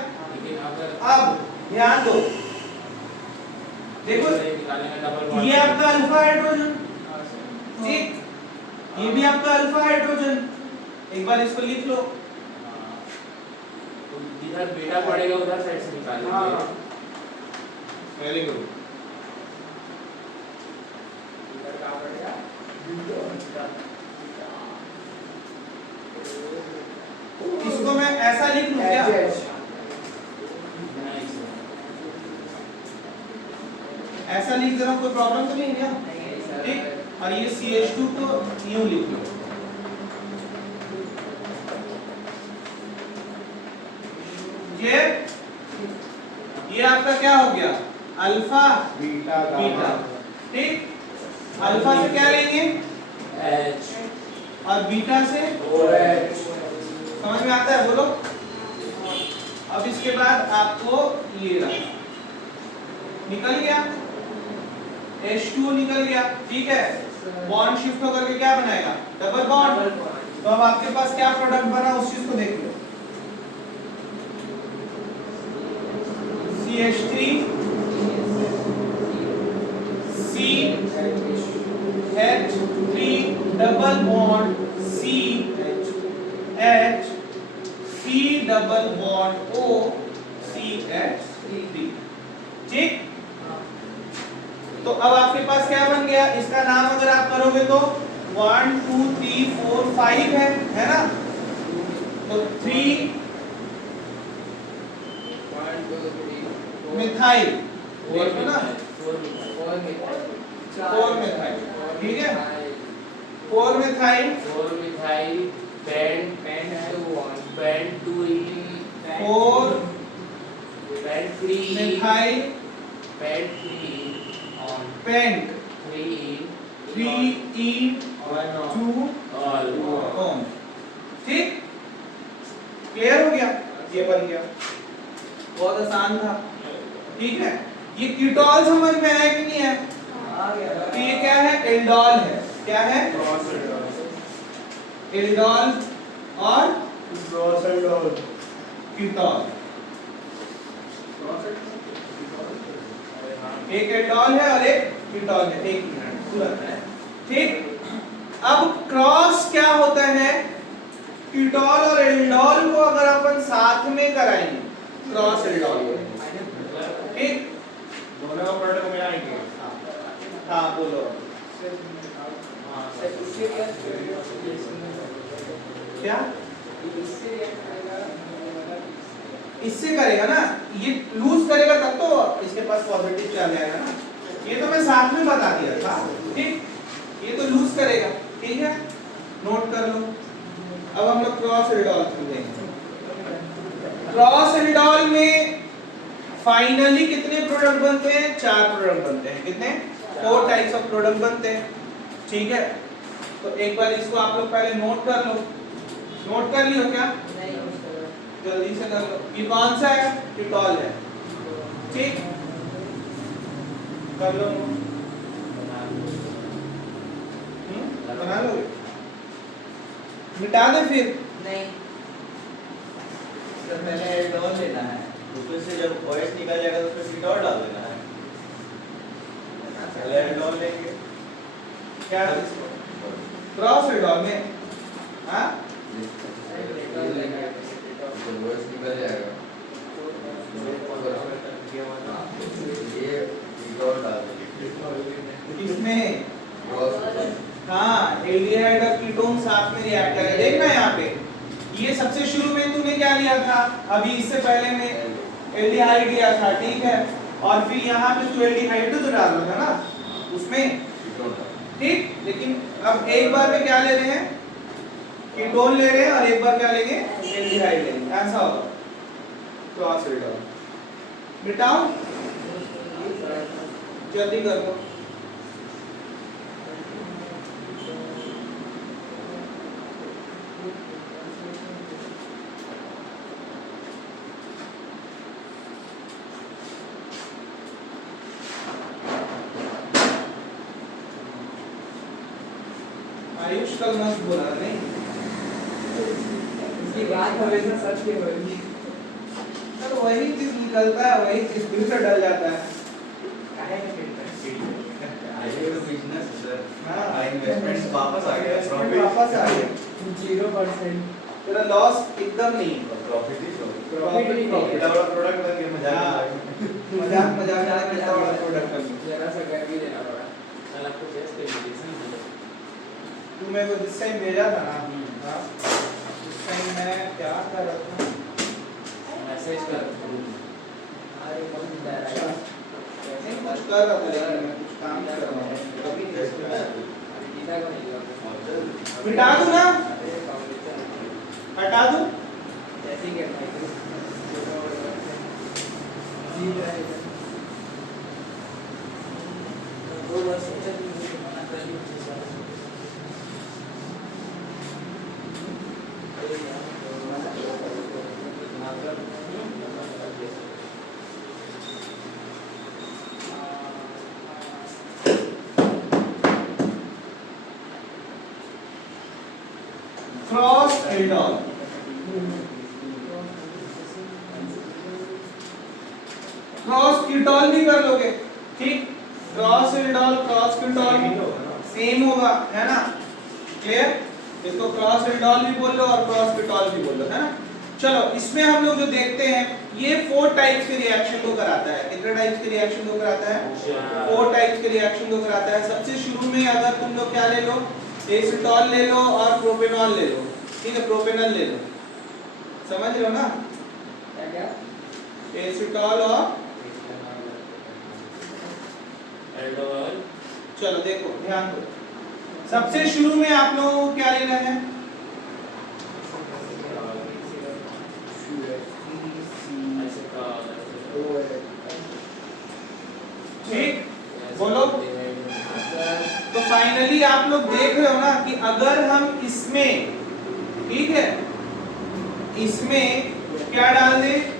अब ध्यान दो, देखो ये आपका अल्फा हाइड्रोजन, ठीक? ये भी आपका अल्फा हाइड्रोजन, एक बार इसको लिख लो। इधर बेटा पड़ेगा, उधर साइड से निकालेंगे। Very good. इसको मैं ऐसा लिख लूं क्या? ऐसा लिख दे रहा हूं, कोई प्रॉब्लम तो नहीं है क्या? ठीक? और ये CH2 को यूं लिख लो, आपका क्या हो गया अल्फा बीटा बीटा, ठीक। अल्फा से क्या लेंगे H और बीटा से OH समझ में आता है, बोलो। अब इसके बाद आपको ये रहा निकल गया H2O निकल गया, ठीक है। बॉन्ड शिफ्ट होकर के क्या बनाएगा डबल बॉन्ड। तो अब आपके पास क्या प्रोडक्ट बना उस चीज को देख लो। CH3 CH3 double bond CH C double bond O CH3, ठीक। तो अब आपके पास क्या बन गया, इसका नाम अगर आप करोगे तो 1 2 3 4 5 है ना। तो 3 मिथाइल देखो ना 4 मिथाइल, ठीक है। 4 methyl band 2 in 4 band 3 in methyl band 3 on pent 3 in 3E2 all ओम, ठीक। क्लियर हो गया, ये बन गया, बहुत आसान था, ठीक है। ये कीटोल समझ में आया कि नहीं है? तो ये क्या है एल्डोल है, क्या है एल्डोल और कीटोल। एक एल्डोल है और एक कीटोल है, एक मिनट पूरा है, ठीक। अब क्रॉस क्या होता है, कीटोल और एल्डोल को अगर अपन साथ में कराएंगे क्रॉस एल्डोल, ठीक। दोनों का प्रोडक्ट मिलाएंगे। हाँ बोलो। क्या इससे करेगा ना, ये लूज करेगा तब तो इसके पास पॉजिटिव चला जाएगा ना। ये तो मैं साथ में बता दिया था, ठीक। ये तो लूज करेगा, ठीक है, नोट कर लो। अब हम लोग क्रॉस एल्डोल समझेंगे। क्रॉस एल्डोल में फाइनली कितने प्रोडक्ट बनते हैं, 4 प्रोडक्ट बनते हैं। कितने 4 टाइप्स ऑफ प्रोडक्ट बनते हैं, ठीक है। तो एक बार इसको आप लोग पहले नोट कर लो। नोट कर लियो क्या? जल्दी से कर लो। ये कौन सा है, कीटोल है, ठीक। कर लो, बना लो, मिटा दे फिर। नहीं तो पहले एल्डोल लेना है, उसमें से जब OH निकल जाएगा तो उसमें कीटोल डाल देना है। पहले एल्डोल लेंगे, क्या क्रॉस एल्डोल में, हाँ जब OH निकल जाएगा ये कीटोल डाल देंगे। किसमें, क्रॉस हाँ एल्डिहाइड और कीटोन साथ में रिएक्ट करेंगे। देखना यहाँ पे ये सबसे शुरू में तूने क्या लिया था, अभी इससे पहले में एल्डिहाइड लिया था, ठीक है। और फिर यहाँ पे तू एल्डिहाइड तो डाल रहा था ना उसमें, ठीक। लेकिन अब एक बार में क्या ले रहे हैं, कीटोन ले रहे हैं, और एक बार क्या लेंगे एल्डिहाइड लेंगे, ऐसा होगा क्रॉस एल्डोल। मिटाओ जल्दी कर लो। आयुष कल मस्त बोला नहीं, इसकी बात हमेशा सच की होगी। तो वही चीज निकलता है, वही चीज फिर से डल जाता है। काहे में फिर ये तो बिजनेस है सर। हाँ। इन्वेस्टमेंट्स वापस आ गया, Investment प्रॉफिट वापस आ गया, 0%। तेरा लॉस एकदम नहीं, प्रॉफिट ही हो प्रॉफिट ही प्रॉफिट प्रॉफिट। वाला प्रोडक्ट बन गया, मजाक हाँ। मजाक मजाक में कितना बड़ा प्रोडक्ट है। जरा सा कर भी देना पड़ा। कल आपको टेस्ट इंडिकेशन दिया तू मेरे को जिस टाइम भेजा था ना, हाँ, उस टाइम मैं क्या कर रहा था, मैसेज कर अरे कौन सी जा रहा है? नहीं कुछ कर रहा था, लेकिन मैं कुछ काम कर रहा हूँ कभी नहीं। अरे गीता को नहीं लगा। मिटा दूं ना, अरे कॉम्पिटिशन हटा दूं, जैसे कि भाई दो बार सोचा कि मुझे मना कर ली मुझे सारा अरे यार मना किया था उसको मतलब क्रॉस एल्डॉल, क्रॉस कीटॉल भी कर लोगे, ठीक। क्रॉस एल्डॉल क्रॉस कीटॉल सेम होगा, है ना, क्लियर। इसको क्रॉस एल्डॉल भी बोल लो और क्रॉस कीटॉल भी बोल लो, है ना। चलो इसमें हम लोग जो देखते हैं ये 4 टाइप्स के रिएक्शन को कराता है। कितने टाइप्स के रिएक्शन को कराता है? 4 टाइप्स के रिएक्शन को कराता है। सबसे शुरू में अगर तुम लोग क्या ले लो, एसीटॉल ले लो और प्रोपेनॉल ले लो, ठीक है, प्रोपेनॉल ले लो, समझ रहे हो ना, क्या क्या एसीटॉल और एल्डोहल। चलो देखो ध्यान दो, सबसे शुरू में आप लोगों को क्या लेना है? ठीक, बोलो। तो फाइनली आप लोग देख रहे हो ना कि अगर हम इसमें, ठीक है, इसमें क्या डाल दें?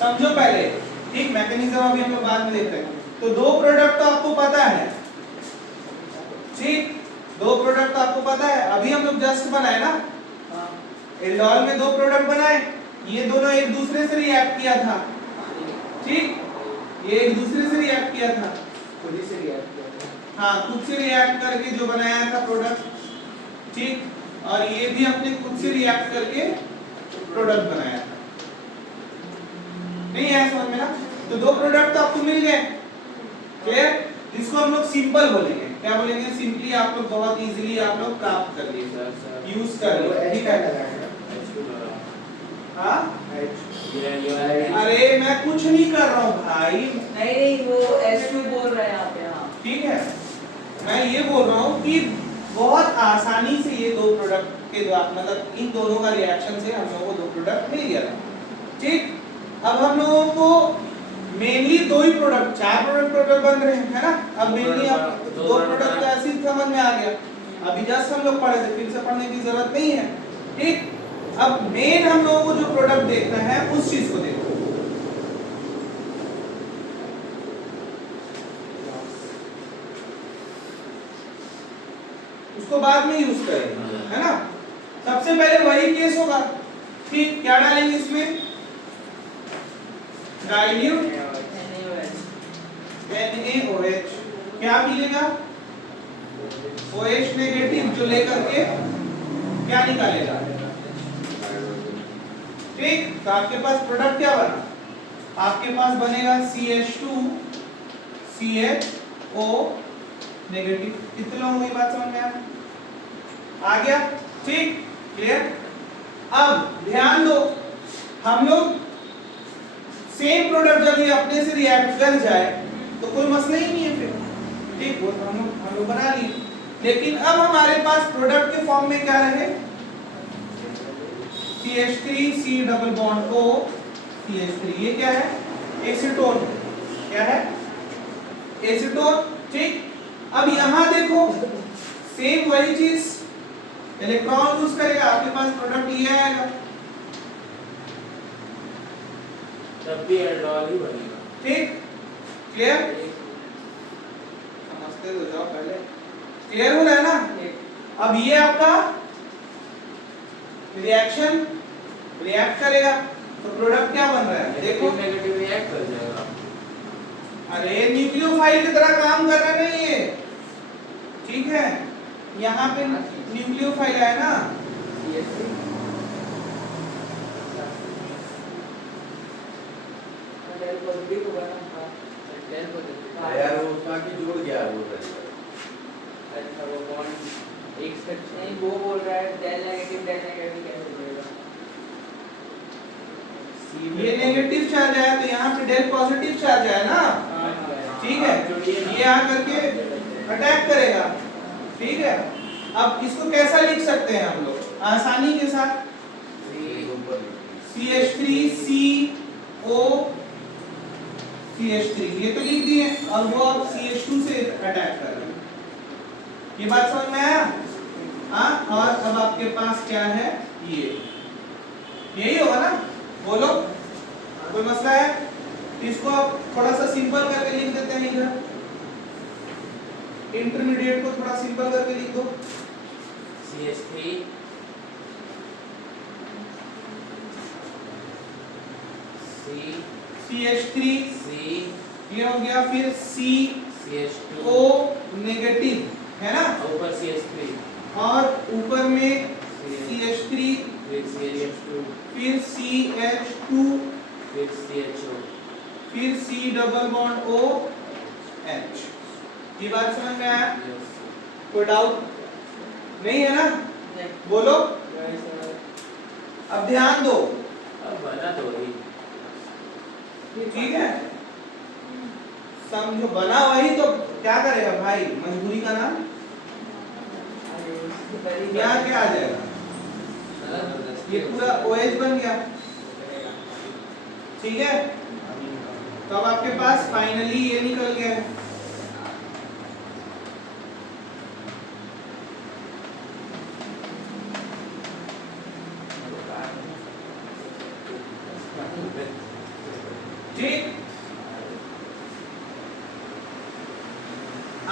समझो पहले, ठीक, मैकेनिज्म अभी हम लोग बाद में देखते हैं। तो 2 प्रोडक्ट तो आपको पता है, ठीक, 2 प्रोडक्ट तो आपको पता है। अभी हम लोग जस्ट बनाए ना, एल्डोल में 2 प्रोडक्ट बनाए, ये दोनों एक दूसरे से रिएक्ट किया था, ठीक, ये एक दूसरे से रिएक्ट किया था, खुद ही से रिएक्ट किया था। हाँ, खुद से रिएक्ट करके जो बनाया था प्रोडक्ट, ठीक, और ये भी अपने खुद से रिएक्ट करके प्रोडक्ट बनाया था। नहीं है समझ में ना? तो 2 प्रोडक्ट तो आपको मिल गए, क्लियर। जिसको हम लोग सिंपल बोलेंगे, क्या बोलेंगे? सिंपली आप लोग बहुत इजीली आप लोग प्राप्त कर लिए, यूज कर लिए, ठीक है। हाँ, अरे मैं कुछ नहीं कर रहा हूँ भाई, नहीं वो S2 बोल रहे हैं आप यहाँ। ठीक है, मैं ये बोल रहा हूँ कि बहुत आसानी से ये 2 प्रोडक्ट के द्वारा, मतलब इन दोनों का रिएक्शन से हम लोगों को 2 प्रोडक्ट मिल गया था, ठीक। अब हम लोगों को मेनली 2 ही प्रोडक्ट, 4 प्रोडक्ट टोटल बन रहे हैं, है ना। अब मेनली अब 2 प्रोडक्ट का ऐसे ही समझ में आ गया, अभी जस्ट हम लोग पढ़े थे, फिर से पढ़ने की जरूरत नहीं है, ठीक। अब मेन हम लोगों को जो प्रोडक्ट देखना है उस चीज को देखो। उसको बाद में यूज करेंगे, है ना। सबसे पहले वही केस होगा, ठीक। क्या डालेंगे इसमें? डाइल्यूट NaOH, क्या मिलेगा? OH नेगेटिव जो लेकर के क्या निकालेगा, ठीक। तो आपके पास प्रोडक्ट क्या बना? आपके पास बनेगा CH2CHO नेगेटिव। कितने लोगों को ये बात समझ में आ गया? ठीक, क्लियर। अब ध्यान दो, हम लोग सेम प्रोडक्ट जब ये अपने से रिएक्ट कर जाए तो कोई मसला ही नहीं है फिर, ठीक, वो हम लोग बना लिए। लेकिन अब हमारे पास प्रोडक्ट के फॉर्म में क्या रहे? CH3 C double bond O CH3, ये क्या है? एसीटोन, क्या है? एसीटोन, ठीक। अब यहां देखो सेम वही चीज, इलेक्ट्रॉन यूज करेगा, आपके पास प्रोडक्ट ये आएगा, तब भी एल्डोहल ही बनेगा, ठीक, क्लियर। समझते तो जाओ पहले, क्लियर हो रहा है ना। अब ये आपका रिएक्शन रिएक्ट करेगा तो प्रोडक्ट क्या बन रहा है? देखो नेगेटिव रिएक्ट कर जाएगा। अरे न्यूक्लियोफाइल की तरह काम कर रहा नहीं ये, ठीक है। यहाँ पे न्यूक्लियोफाइल है ना, यार वो उसका की जुड़ गया वो अच्छा वो बॉन्ड एक स्टेप नहीं, वो बोल रहा है डेल नेगेटिव कैसे बोलेगा? ये नेगेटिव चार्ज आया तो यहाँ पे डेल पॉजिटिव चार्ज आया ना, ठीक है। ये आकर के अटैक करेगा, ठीक है। अब इसको कैसा लिख सकते हैं हम लोग? आसानी के साथ CH3CO CH3 ये तो लिख दिए और वो अब CH2 से अटैक कर रहे हैं। ये बात समझ में आया? हाँ, और अब आपके पास क्या है, ये यही होगा ना, बोलो कोई मसला है? इसको आप थोड़ा सा सिंपल करके लिख देते हैं इधर, इंटरमीडिएट को थोड़ा सिंपल करके लिख दो। CH3 CH3 C ये हो गया, फिर CH2 CO नेगेटिव है ना, ऊपर CH3 और ऊपर में CH3 फिर CH2 फिर CH2 फिर CHO फिर C डबल बॉन्ड OH। ये बात समझ में आया? कोई डाउट नहीं है ना? बोलो। अब ध्यान दो, अब बना तो वही ठीक है, समझो बना वही तो क्या करेगा भाई, मजबूरी का नाम यहाँ क्या आ जाएगा, ये पूरा OH बन गया, ठीक है। तो अब आपके पास फाइनली ये निकल गया है। ठीक,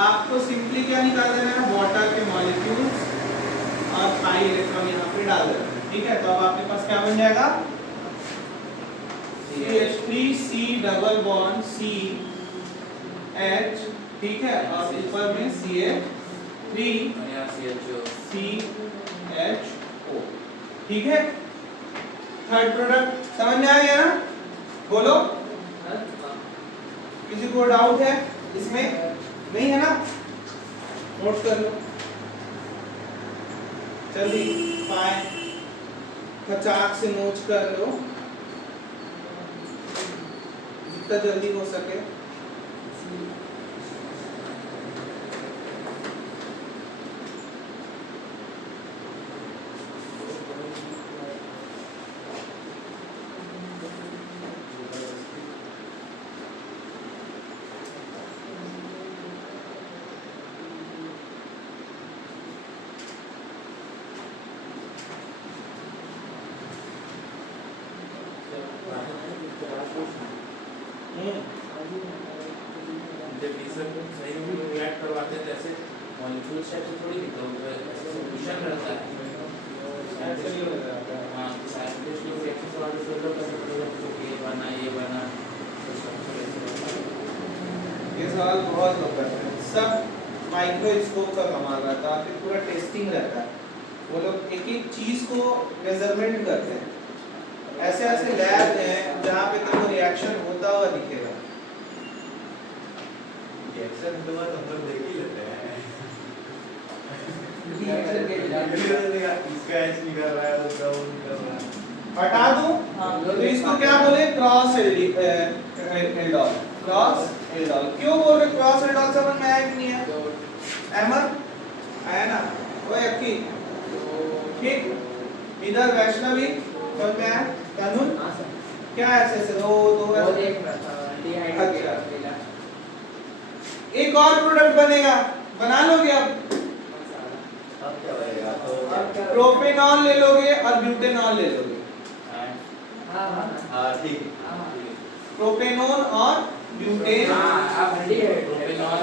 आपको सिंपली क्या निकाल देना है, वाटर के मॉलिक्यूल्स और पाई इलेक्ट्रॉन यहाँ पे डाल देना है, ठीक है। तो अब आपके पास क्या बन जाएगा, CH3C डबल बॉन्ड CH, ठीक है, और ऊपर में CH3 CHO CHO, ठीक है। थर्ड प्रोडक्ट समझ में आ गया ना? बोलो, किसी को डाउट है इसमें? नहीं है ना? नोट कर लो जल्दी, पाए चाक से नोट कर लो जितना जल्दी हो सके। जब ये सब सही में रिएक्ट करवाते हैं तैसे मॉलिक्यूल शेप से थोड़ी दिखता है, ऐसे सॉल्यूशन रहता है। हाँ, साइंटिस्ट लोग रिएक्शन से वाले सोल्व करते हैं तो ये बना ये सवाल बहुत लोग करते हैं, सब माइक्रोस्कोप का कमाल रहता है, फिर पूरा टेस्टिंग रहता है, वो लोग एक एक चीज को मेजरमेंट करते हैं। ऐसे ऐसे लैब हैं जहाँ पे तुमको रिएक्शन होता हुआ दिखेगा। रिएक्शन तो बात हम लोग देख ही लेते हैं, इसका ऐसे निकल रहा है, उसका वो निकल रहा है। हटा दूं तो इसको क्या बोले, क्रॉस एल्डोल, क्रॉस एल्डोल। क्यों बोल रहे क्रॉस एल्डोल, समझ में आया कि नहीं आया? अहमद आया ना? ओए अक्की, ठीक, इधर वैष्णवी समझ में आया? तनुन क्या ऐसे दो देख रहा था, अच्छा। एक और प्रोडक्ट बनेगा, बना लोगे अब? अब क्या बनेगा? तो प्रोपेनॉल ले लोगे और ब्यूटेनॉल ले लोगे, हाँ ठीक है, प्रोपेनॉल और ब्यूटेन। प्रोपेनॉल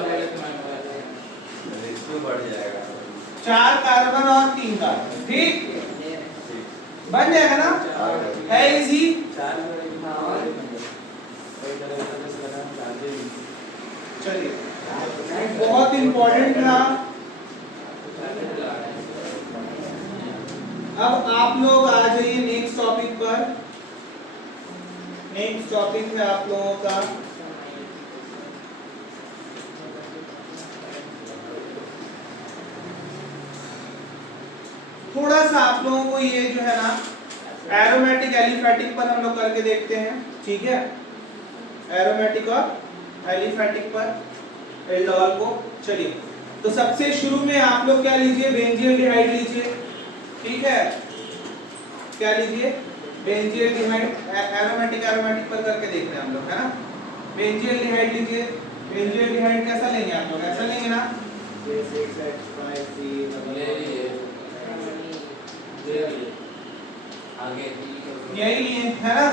रेशियो बढ़ जाएगा। 4 कार्बन और 3 कार्बन, ठीक बन जाएगा ना? है इजी? चलिए, बहुत इंपॉर्टेंट था। अब आप लोग आ जाइए नेक्स्ट टॉपिक पर। नेक्स्ट टॉपिक है आप लोगों का थोड़ा सा आप लोगों को ये जो है ना एरोमेटिक एलिफैटिक पर हम लोग करके देखते हैं, ठीक है। एरोमेटिक और एलिफैटिक पर एल्डोल को। चलिए, तो सबसे शुरू में आप लोग क्या लीजिए, बेंजीन डिहाइड लीजिए, ठीक है, क्या लीजिए बेंजील्डिहाइड, एरोमेटिक पर करके देख रहे हैं हम लोग, है ना। बेंजील्डिहाइड लीजिए, बेंजील्डिहाइड कैसा लेंगे आप लोग, ऐसा लेंगे ना, ले लिए आगे यही लिए है ना,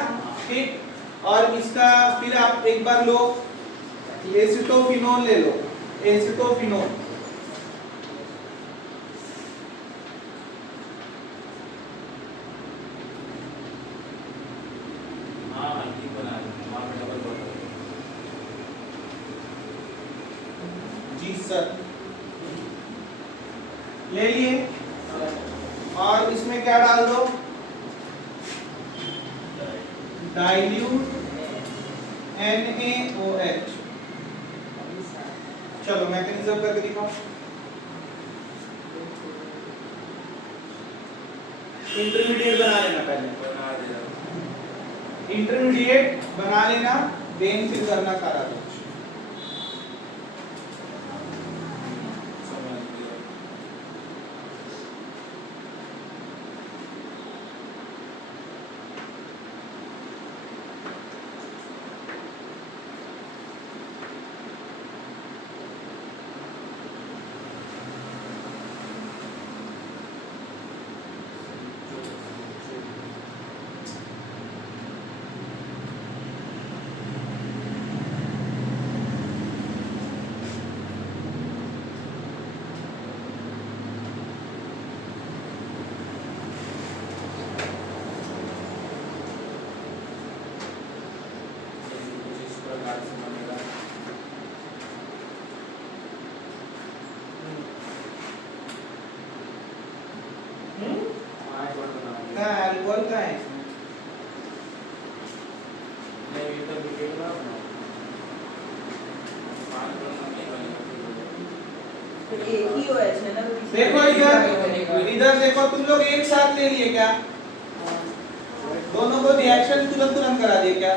ठीक। और इसका फिर आप एक बार लो एसिटोफिनोल ले लो, एसिटोफिनोल, हाँ ठीक बना है, वहाँ पे डबल बॉटल जी सर, ले लिए। और इसमें क्या डाल दो, डाइल्यूट NaOH। चलो मैकेनिज्म करके दिखाओ। इंटरमीडिएट बना लेना, पहले बना दिया। इंटरमीडिएट बना लेना, देन फिर करना सारा कुछ। समझ गया। इस प्रकार से बनेगा। हाँ, एक बार बनाऊंगा। क्या अल्कोहल का है इसमें? नहीं, ये तो विकेट ना बनाओ। पाँच बनना नहीं बनेगा। फिर एक ही OH है ना, तो किसी देखो इधर, इधर देखो, तुम लोग एक साथ ले लिए क्या, दोनों को रिएक्शन तुरंत तुरंत करा दिए क्या?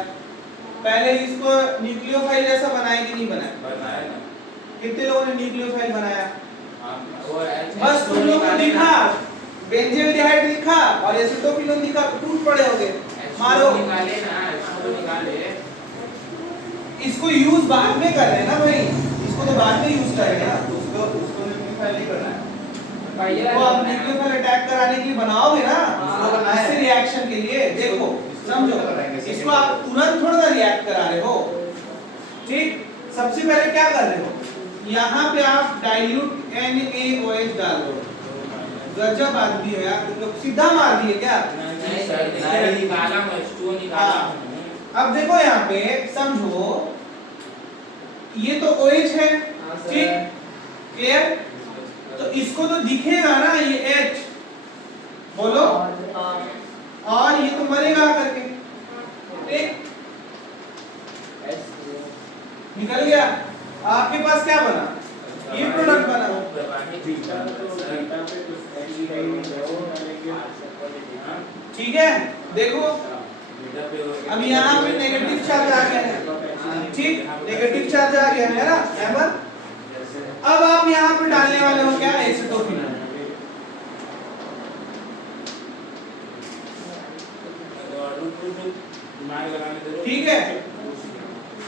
पहले इसको न्यूक्लियोफाइल जैसा बनाया कि नहीं बनाया? बनाया ना। कितने लोगों ने न्यूक्लियोफाइल बनाया? हाँ, वो H- बस तुम लोग को दिखा, बेंजील्डिहाइड दिखा और एसिटोफिनोल दिखा, तो टूट पड़े होगे। H- मारो, निकाले ना, H- निकाले। इसको यूज बाद में कर रहे हैं ना भाई, इसको तो बाद में यूज करेंगे ना, उसको न्यूक्लियोफाइल नहीं करना है। वो आप न्यूक्लियोफाइल अटैक कराने के लिए बनाओगे ना, उसको बनाया है। इससे रिएक्शन के लिए। देखो समझो, इसको आप तुरंत थोड़ा ना रिएक्ट करा रहे हो, ठीक। सबसे पहले क्या कर रहे हो, यहाँ पे आप डाइल्यूट NaOH डाल दो। गजब आदमी है यार, तुम लोग सीधा मार दिए क्या? नहीं सर, इससे निकाला मैं, H2O निकाला हाँ। हूँ। अब देखो यहाँ पे समझो, ये तो OH है, ठीक, क्लियर। तो इसको तो दिखेगा ना ये H, बोलो, और ये तो मरेगा करके, ठीक, निकल गया। आपके पास क्या बना, ये प्रोडक्ट बना। ठीक है, देखो अब यहाँ पे नेगेटिव चार्ज आ गया है, ठीक, नेगेटिव चार्ज आ गया है ना यहाँ पर। अब आप यहाँ पे डालने वाले हो क्या, एसिटोफिनोल, ठीक है।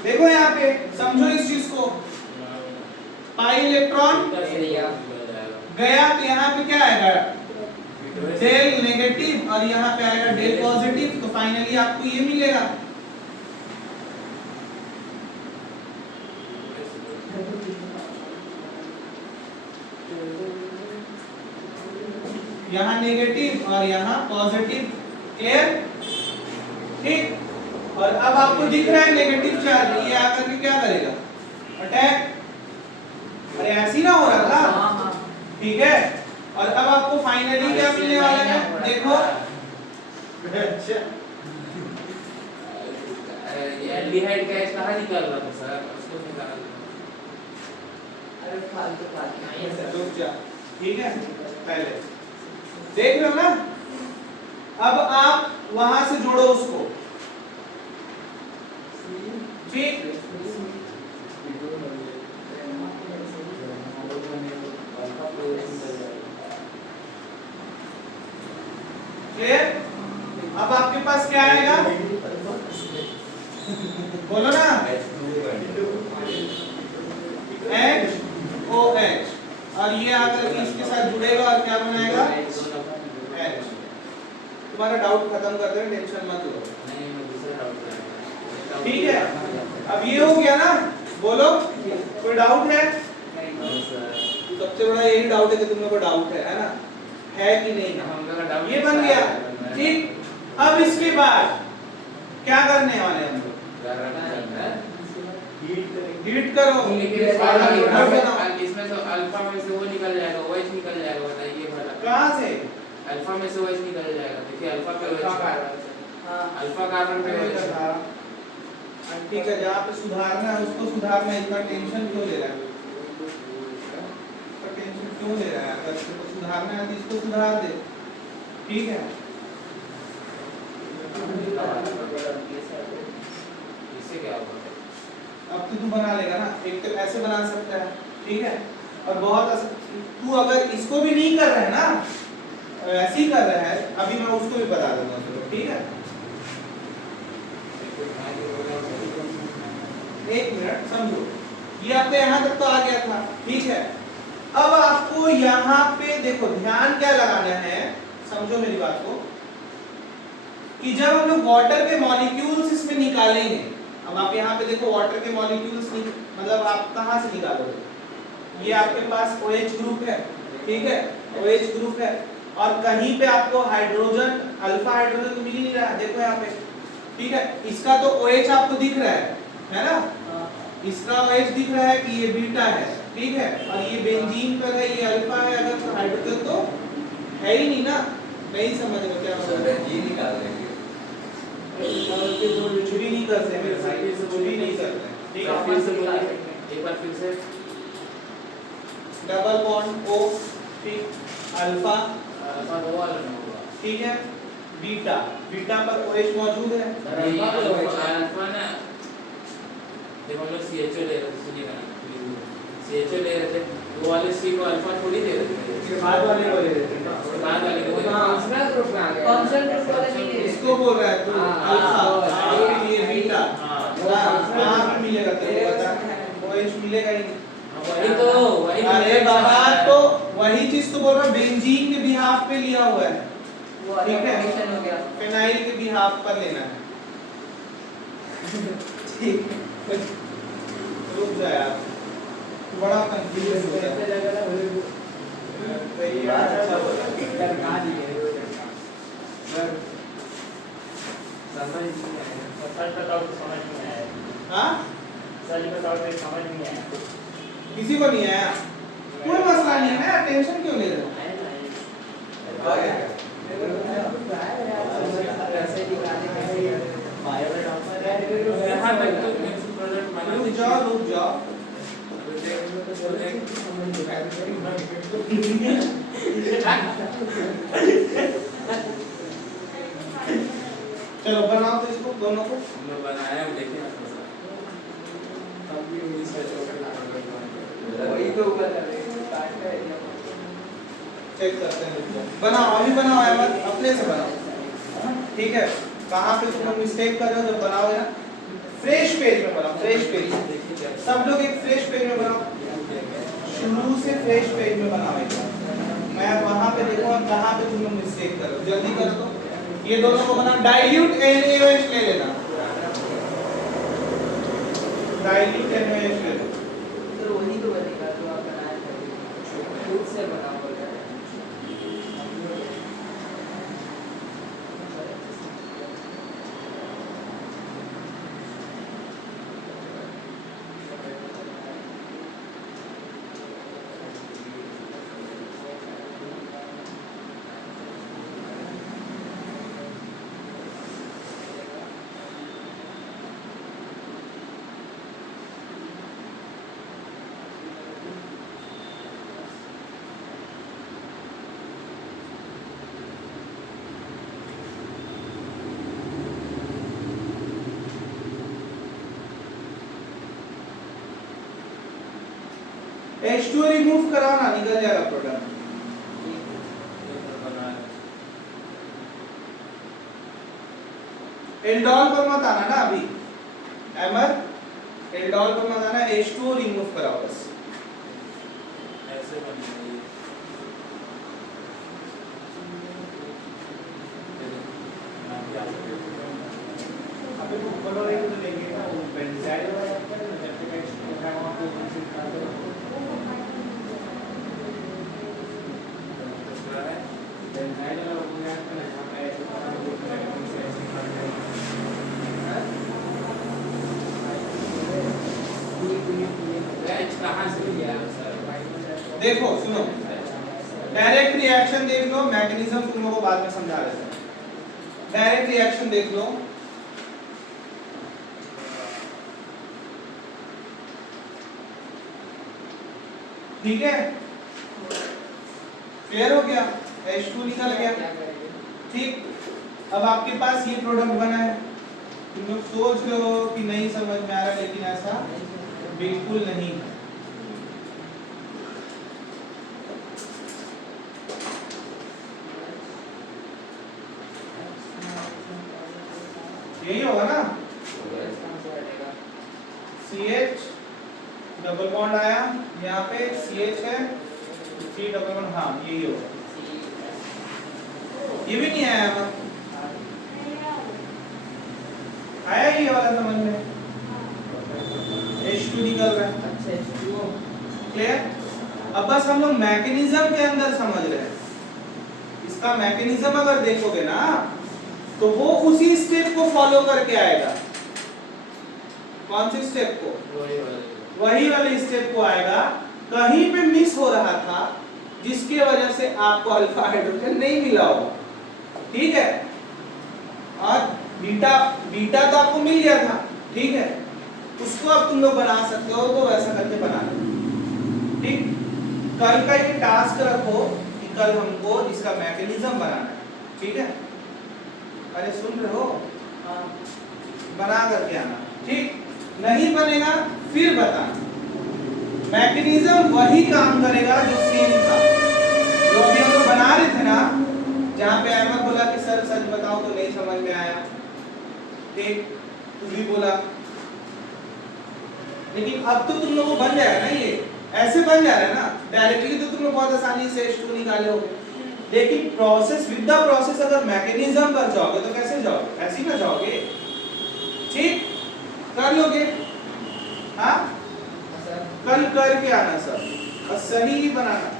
देखो यहाँ पे समझो इस चीज को, पाई इलेक्ट्रॉन गया तो यहाँ पे क्या आएगा, डेल नेगेटिव, और यहाँ पे आएगा डेल पॉजिटिव, तो फाइनली आपको ये मिलेगा। यहाँ नेगेटिव और यहाँ पॉजिटिव, क्लियर, ठीक। और अब आपको दिख रहा है नेगेटिव चार्ज, ये आकर के क्या करेगा, अटैक। अरे ऐसी ना हो रहा था, ठीक है। और अब आपको फाइनली क्या मिलने वाला है, देखो, अच्छा एल्डिहाइड गैस कहाँ निकल रहा था सर, उसको निकाल। अरे फालतू रुक जा, ठीक है, पहले देख रहे हो ना। अब आप वहां से जोड़ो उसको, ठीक, अब आपके पास क्या आएगा, बोलो ना, HOH, और ये आकर के इसके साथ जुड़ेगा और क्या बनाएगा, H। तुम्हारा डाउट खत्म कर दो, टेंशन मत लो। नहीं मैं दूसरा डाउट कर रहा हूँ। ठीक है, अब ये हो गया ना, बोलो कोई डाउट है? नहीं सर, सबसे बड़ा यही डाउट है कि तुम लोग को डाउट है ना, है कि नहीं है? हम लोग का डाउट ये बन गया, ठीक। अब इसके बाद क्या करने वाले हम लोग, हीट करो, इसमें तो अल्फा में से वो निकल जाएगा, OH निकल जाएगा, बताइए भला। कहाँ से? अल्फा में से OH निकल जाएगा, देखिए अल्फा पे OH, अल्फा कार्बन पे OH। ठीक है, जहाँ पे सुधारना है उसको सुधारना है, इतना टेंशन क्यों ले रहा है, टेंशन क्यों ले रहा है? अगर इसको सुधारना है तो इसको सुधार दे, ठीक है। इससे क्या होगा? अब तो तू बना लेगा ना, एक तो ऐसे बना सकता है, ठीक है, और बहुत तू अगर इसको भी नहीं कर रहा है ना, ऐसे ही कर रहा है, अभी मैं उसको भी बता दूंगा तुझे, ठीक है। एक मिनट समझो, ये आपके यहाँ तक तो आ गया था, ठीक है। अब आपको यहाँ पे देखो ध्यान क्या लगाना है, समझो मेरी बात को, कि जब हम लोग वाटर के मॉलिक्यूल्स इसमें निकालेंगे, अब आप यहाँ पे देखो वाटर के मॉलिक्यूल्स मतलब आप कहाँ से निकालोगे, ये आपके पास OH ग्रुप है, ठीक है, OH ग्रुप है, और कहीं पे आपको हाइड्रोजन, अल्फा हाइड्रोजन तो मिल ही नहीं रहा है, देखो यहाँ पे, ठीक है, इसका तो OH आपको दिख रहा है ना, इसका OH दिख रहा है कि ये बीटा है, ठीक है, और ये बेंजीन पर है, ये अल्फा है, अगर तो हाइड्रोजन तो है ही नहीं ना, नहीं समझ में क्या मतलब जी निकाल लेंगे, कुछ भी नहीं करते मेरे भाई, कुछ भी नहीं करते, ठीक है। फिर से बोलिए, एक बार फिर से। डबल बॉन्ड O, ठीक, अल्फा, अल्फा वो वाला नहीं होगा। ठीक है, बीटा, बीटा पर OH मौजूद है, नहीं, अल्फा ना, जब हम लोग CHO ले रहे थे, सुनिएगा ना, CHO ले रहे थे, वो वाले C को अल्फा थोड़ी दे रहे थे, इसके बाद वाले को ले लेते हैं, उसके बाद वाले को फंक्शनल ग्रुप में आ गया, फंक्शनल ग्रुप वाले नहीं है, इसको बोल रहा है तू, अल्फा, और ये बीटा, कहाँ पे मिलेगा तेरे को बता, OH मिलेगा ही नहीं। वही तो अरे बाबा, तो वही चीज तो बोल रहा हूँ, बेंजीन के बिहाफ पे लिया हुआ है, वो ठीक है, एडिशन हो गया, फिनाइल के बिहाफ पर लेना है, ठीक है, रुक जाए आप, बड़ा कंफ्यूज हो गया, अच्छा बोला, हाँ, समझ नहीं आया। किसी को नहीं आया, कोई मसला नहीं है ना, टेंशन क्यों ले रहे हो? आ गया क्या? कैसे निकालने कैसे यहाँ तक तो मिक्स प्रोडक्ट बना रुक जाओ, रुक जाओ, चलो बनाओ तो इसको दोनों को, हम लोग बनाए, हम देखें ना थोड़ा सा। तब भी उन्नीस का वही तो ऊपर कर रहे हैं, काट का एरिया चेक करते हैं, रुक जाओ, बनाओ, अभी बनाओ अहमद, अपने से बनाओ, ठीक है। कहाँ पे तुम लोग मिस्टेक कर रहे हो, जब बनाओगे ना फ्रेश पेज में बनाओ, फ्रेश पेज, सब लोग एक फ्रेश पेज में बनाओ, शुरू से फ्रेश पेज में बनाओ एक बार। मैं वहां पे देखूंगा कहाँ पे तुम लोग मिस्टेक कर रहे हो, जल्दी करो तो। ये दोनों को बनाओ, डाइल्यूट NaOH ले लेना, डाइल्यूट NaOH ले लो, तो वही तो बनेगा जो आप बनाए थे, खुद से बनाओ बोल रहे हैं। H2O रिमूव कराओ ना, निकल जाएगा प्रोडक्ट। एल्डोल पर मत आना ना अभी, अहमद एल्डोल पर मत आना, H2O रिमूव कराओ बस। ऐसे बनेगी अबे वो ऊपर वाले को तो लेंगे ना, वो बेंजाइल वाला आता है ना, जब तक एक्शन होता है वहाँ पे वन से निकाल दो। बेंजाइल वाला वो याद करना, जहाँ पे ऐसे पता नहीं होता है, कौन से ऐसे निकाल दो। बैच कहाँ से लिया है सर? देखो सुनो, डायरेक्ट रिएक्शन देख लो, मैकेनिज्म तुम लोगों को बाद में समझा देते हैं। डायरेक्ट रिएक्शन देख लो, ठीक है, क्लियर हो गया, H2 निकल गया, ठीक। अब आपके पास ये प्रोडक्ट बना है, तुम लोग सोच रहे हो कि नहीं समझ में आ रहा, लेकिन ऐसा बिल्कुल नहीं है। यही होगा ना, CH डबल बॉन्ड आया, यहाँ पे CH है, C डबल बॉन्ड, हाँ यही होगा। ये भी नहीं आया ना, आया ये वाला समझ में, H2 निकल रहा है, क्लियर। अब बस हम लोग मैकेनिज्म के अंदर समझ रहे हैं, इसका मैकेनिज्म अगर देखोगे ना तो वो उसी स्टेप को फॉलो करके आएगा। कौन सी स्टेप को? वही वाले स्टेप को आएगा। कहीं पे मिस हो रहा था जिसकी वजह से आपको अल्फा हाइड्रोजन नहीं मिला होगा, ठीक है। और बीटा तो आपको मिल गया था, ठीक है, उसको अब तुम लोग बना सकते हो, तो वैसा करके बना लो, ठीक। कल का ये टास्क रखो कि कल हमको इसका मैकेनिज्म बनाना है, ठीक है। अरे सुन रहे हो, बना करके आना, ठीक। नहीं बनेगा फिर बताना। मैकेनिज्म वही काम करेगा जो सेम था, जो अभी हम लोग बना रहे थे ना, जहाँ पे अहमद बोला कि सर सच बताओ तो नहीं समझ में आया, ठीक, तू भी बोला, लेकिन अब तो तुम लोगों को बन जाएगा ना, ये ऐसे बन जा रहा है ना, डायरेक्टली तो तुम लोग बहुत आसानी से H2 निकाले होगे, लेकिन प्रोसेस विद द प्रोसेस अगर मैकेनिज्म पर जाओगे तो कैसे जाओगे? ऐसे ही ना जाओगे, ठीक, कर लोगे, हाँ कल करके आना सर, और सही ही बनाना,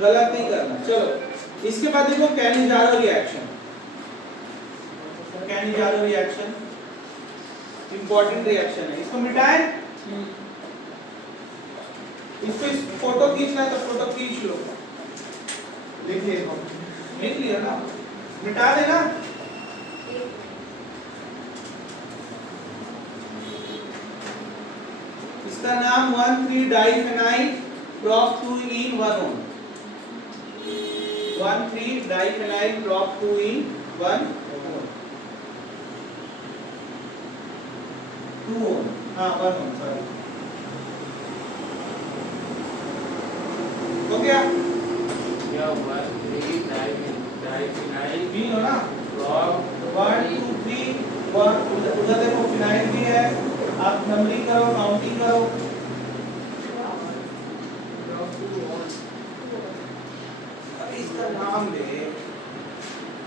गलत नहीं करना। चलो इसके बाद देखो Cannizzaro reaction. Cannizzaro reaction important reaction है, इसको मिटाएं। इसको इस फोटो खींचना है तो फोटो खींच लो, लिख लिया ना, मिटा देना। इसका नाम 1,3-डाइफेनाइल prop 2 in 1 1,3-डाइफेनाइल prop 2 in 1 2 हाँ 1 सॉरी, तो क्या क्या हुआ? 3-डाइफेनाइल बी लो ना, prop 1 2 3 1, उधर देखो फिनाइल भी है, आप नंबरिंग करो, काउंटिंग करो, इसका नाम दे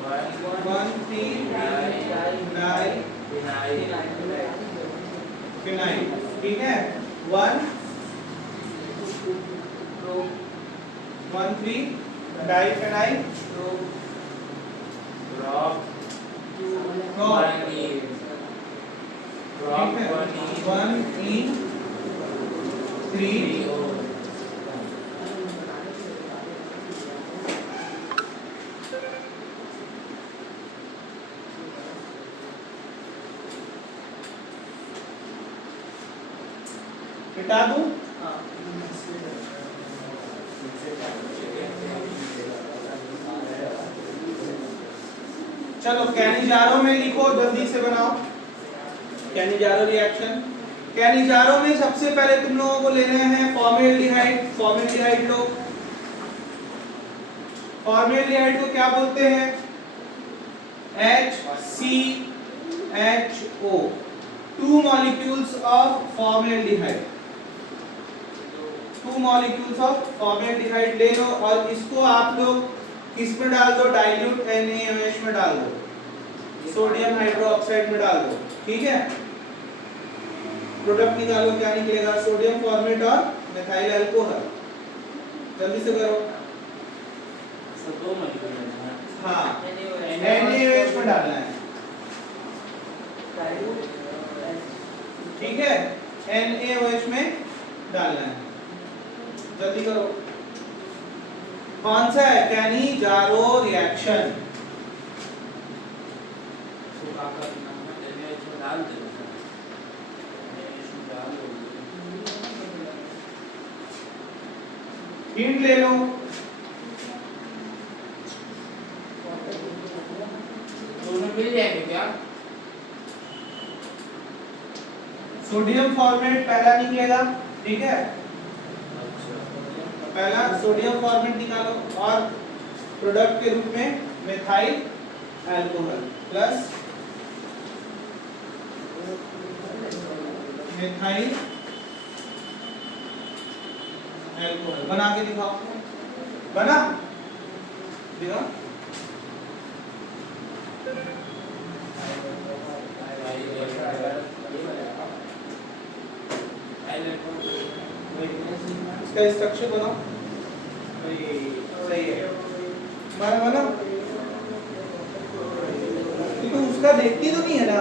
1,3-डाइफेनाइल फिनाइल, ठीक है। 1,3-डाइफेनाइल prop ठीक है, 1,3 मिटा दूं? चलो कैनिजारो में लिखो, जल्दी से बनाओ कैनिजारो रिएक्शन। कैनिजारो में सबसे पहले तुम लोगों को लेने हैं फॉर्मेल्डिहाइड। फॉर्मेल्डिहाइड लो। फॉर्मेल्डिहाइड को क्या बोलते हैं? HCl HO, 2 molecules of formaldehyde, 2 molecules of formaldehyde ले लो और इसको आप लोग किस में डाल दो, डाइल्यूट NaOH में डाल दो, सोडियम हाइड्रोक्साइड में डाल दो, ठीक है। प्रोडक्ट निकालो, क्या निकलेगा, सोडियम फॉर्मेट और मिथाइल अल्कोहल। जल्दी से करो। सब दो मॉलिक्यूल है। हाँ, NaOH में डालना है, ठीक है, NaOH में डालना है, जल्दी करो। कौन सा है, कैनी-जारो रिएक्शन। तो का करना है, NaOH में डाल देना है, NaOH में डाल दो। हिंट ले लो, दोनों मिल जाएंगे क्या? सोडियम फॉर्मेट पहला निकलेगा, ठीक है, पहला सोडियम फॉर्मेट निकालो और प्रोडक्ट के रूप में methyl alcohol plus methyl alcohol. बना के दिखाओ, बना दिखाओ। इसका स्ट्रक्चर बनाओ, सही है, बना। तो उसका देखती तो नहीं है ना,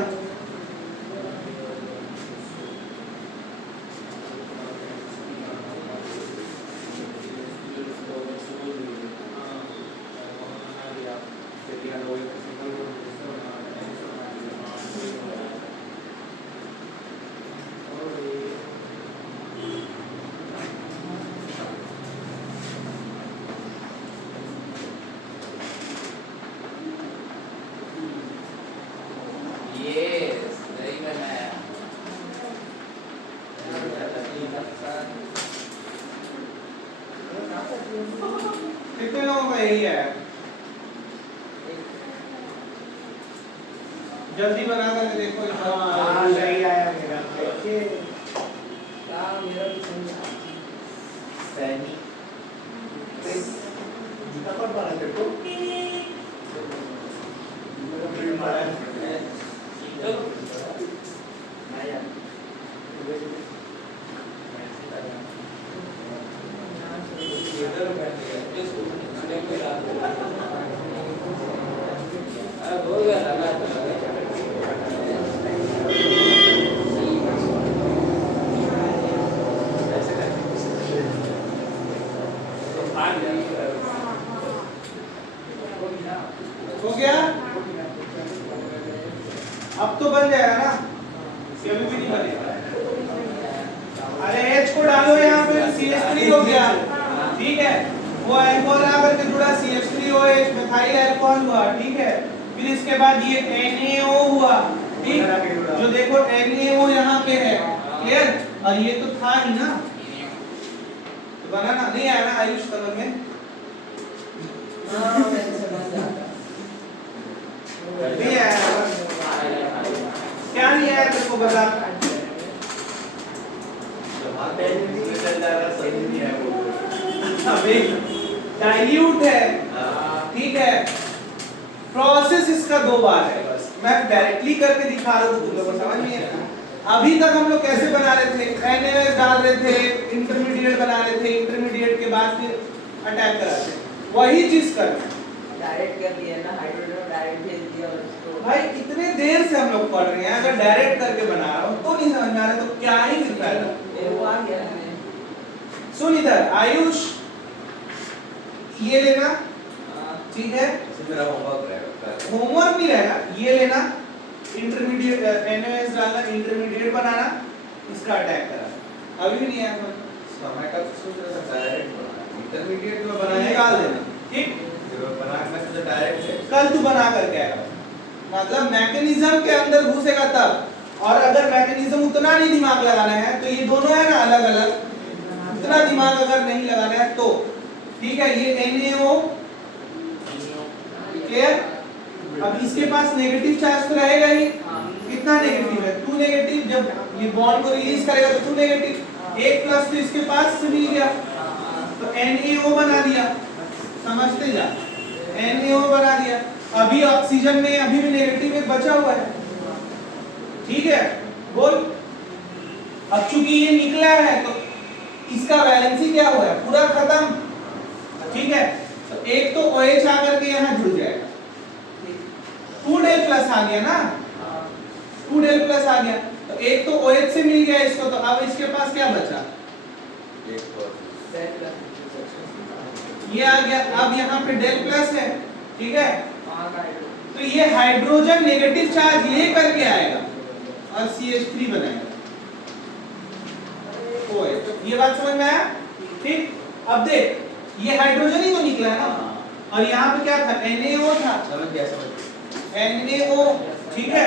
कितने लोगों का यही है, जल्दी बना कर देखो। हाँ सही आया मेरा। सैनी जूता कौन मारा तेरे को? मेरा फ्रेंड मारा है। हो गया, अब तो बन जाएगा ना, कभी भी नहीं बनेगा। अरे H को डालो यहाँ पे, CH3 हो गया, ठीक है, वो अल्कोहल आकर के जुड़ा, CH3OH मिथाइल अल्कोहल हुआ, ठीक है, फिर इसके बाद ये NaO हुआ, ठीक, जो देखो NaO यहाँ पे है, क्लियर, और ये तो था ही ना, तो बनाना नहीं आया ना आयुष समझ में? नहीं आया, क्या नहीं आया तेरे को बता। अबे डाइल्यूट है, ठीक है, प्रोसेस इसका 2 बार है, बस मैं डायरेक्टली करके दिखा रहा हूँ, तुम लोगों को समझ नहीं है। अभी तक हम लोग कैसे बना रहे थे, NaOH डाल रहे थे, इंटरमीडिएट बना रहे थे, इंटरमीडिएट के बाद फिर अटैक कराते, वही चीज करना है। डायरेक्ट कर दिया ना, हाइड्रोजन डायरेक्ट भेज दिया और उसको भाई इतने देर से हम लोग पढ़ रहे हैं, अगर डायरेक्ट करके बना रहा हूँ तो नहीं समझ में आ रहा, तो क्या ही फिर फायदा। ये वो आ गया है। सुन इधर आयुष, ये लेना, ठीक है, मेरा होमवर्क रहेगा। होमवर्क नहीं रहेगा, ये लेना, इंटरमीडिएट NaOH डालना, इंटरमीडिएट बनाना, इसका अटैक करना। अभी भी नहीं आया समय का सोच रहा था डायरेक्ट बनाना, इंटरमीडिएट में बनाया निकाल देना, ठीक, बना के मैं सोचा डायरेक्ट है। कल तू बना करके आएगा, मतलब मैकेनिज्म के अंदर घुसेगा तब, और अगर मैकेनिज्म उतना नहीं दिमाग लगाना है तो ये दोनों है ना अलग अलग, उतना दिमाग अगर नहीं लगाना है तो ठीक है, ये NaO क्लियर। अब इसके पास नेगेटिव चार्ज तो रहेगा ही, कितना नेगेटिव है, 2 नेगेटिव। जब ये बॉन्ड को रिलीज करेगा तो 2 नेगेटिव, 1 प्लस तो इसके पास से मिल गया तो NaO बना दिया, समझते जा, NaO बना दिया। अभी ऑक्सीजन में अभी भी नेगेटिव एक बचा हुआ है, ठीक है, बोल। अब चूंकि ये निकला है तो इसका वैलेंसी क्या हुआ है, पूरा खत्म, ठीक है। तो एक तो OH आकर के यहाँ जुड़ जाएगा, 2 डेल प्लस आ गया ना, 2 डेल प्लस आ गया, तो एक तो OH से मिल गया इसको, तो अब इसके पास क्या बचा, ये आ गया। अब यहाँ पे डेल प्लस है, ठीक है, तो ये हाइड्रोजन नेगेटिव चार्ज ले करके आएगा और CH3 बनाएगा, OH। ये बात समझ में आया, ठीक। अब देख ये हाइड्रोजन ही तो निकला है ना, और यहाँ पे क्या था, NaO था, समझ गया NaO, ठीक है।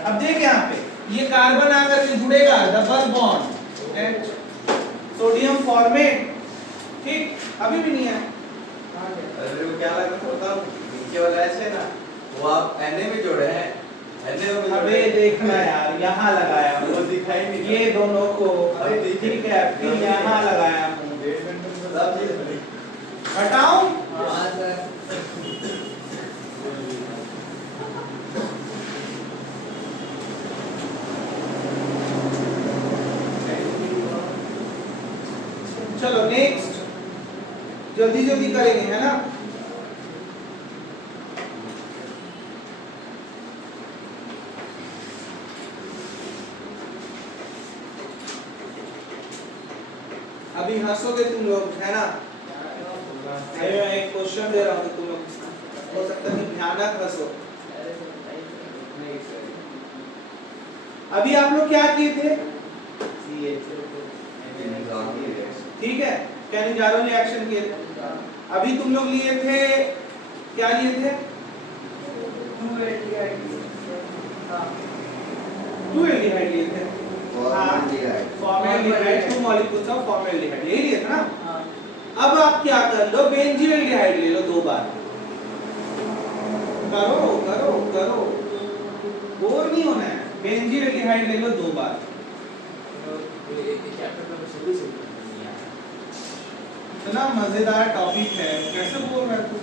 अब देख यहाँ पे ये कार्बन आकर के जुड़ेगा, double bond H, sodium format, ठीक, अभी भी नहीं है। अरे वो क्या लगा होता नीचे वाला ऐसे ना, वो आप Na में जोड़े हैं, Na में अबे देखना यार, यहाँ लगाया हूँ, वो दिखाई नहीं, ये दोनों को, अब ठीक है, फिर यहाँ लगाया हूँ, सब चीज हटाऊं, हाँ सर। चलो नेक्स्ट, जल्दी जल्दी करेंगे, है ना। अभी हंसोगे तुम लोग, है ना। मैं एक क्वेश्चन दे रहा हूँ, तुम लोग हो सकता है कि भयानक हंसो। अभी आप लोग क्या किए थे, ठीक है, कैनिजारो रिएक्शन किए थे। अभी तुम लोग लिए थे, क्या लिए थे, 2 एल्डिहाइड लिए थे, फॉर्मेल्डिहाइड, 2 मॉलिक्यूल्स ऑफ फॉर्मेल्डिहाइड, यही लिए थे ना। अब आप क्या कर लो, बेंजील्डिहाइड ले लो 2 बार, करो करो करो, बोर नहीं होना है, बेंजील्डिहाइड ले लो 2 बार। इतना मजेदार टॉपिक है, कैसे बोल रहा है तू।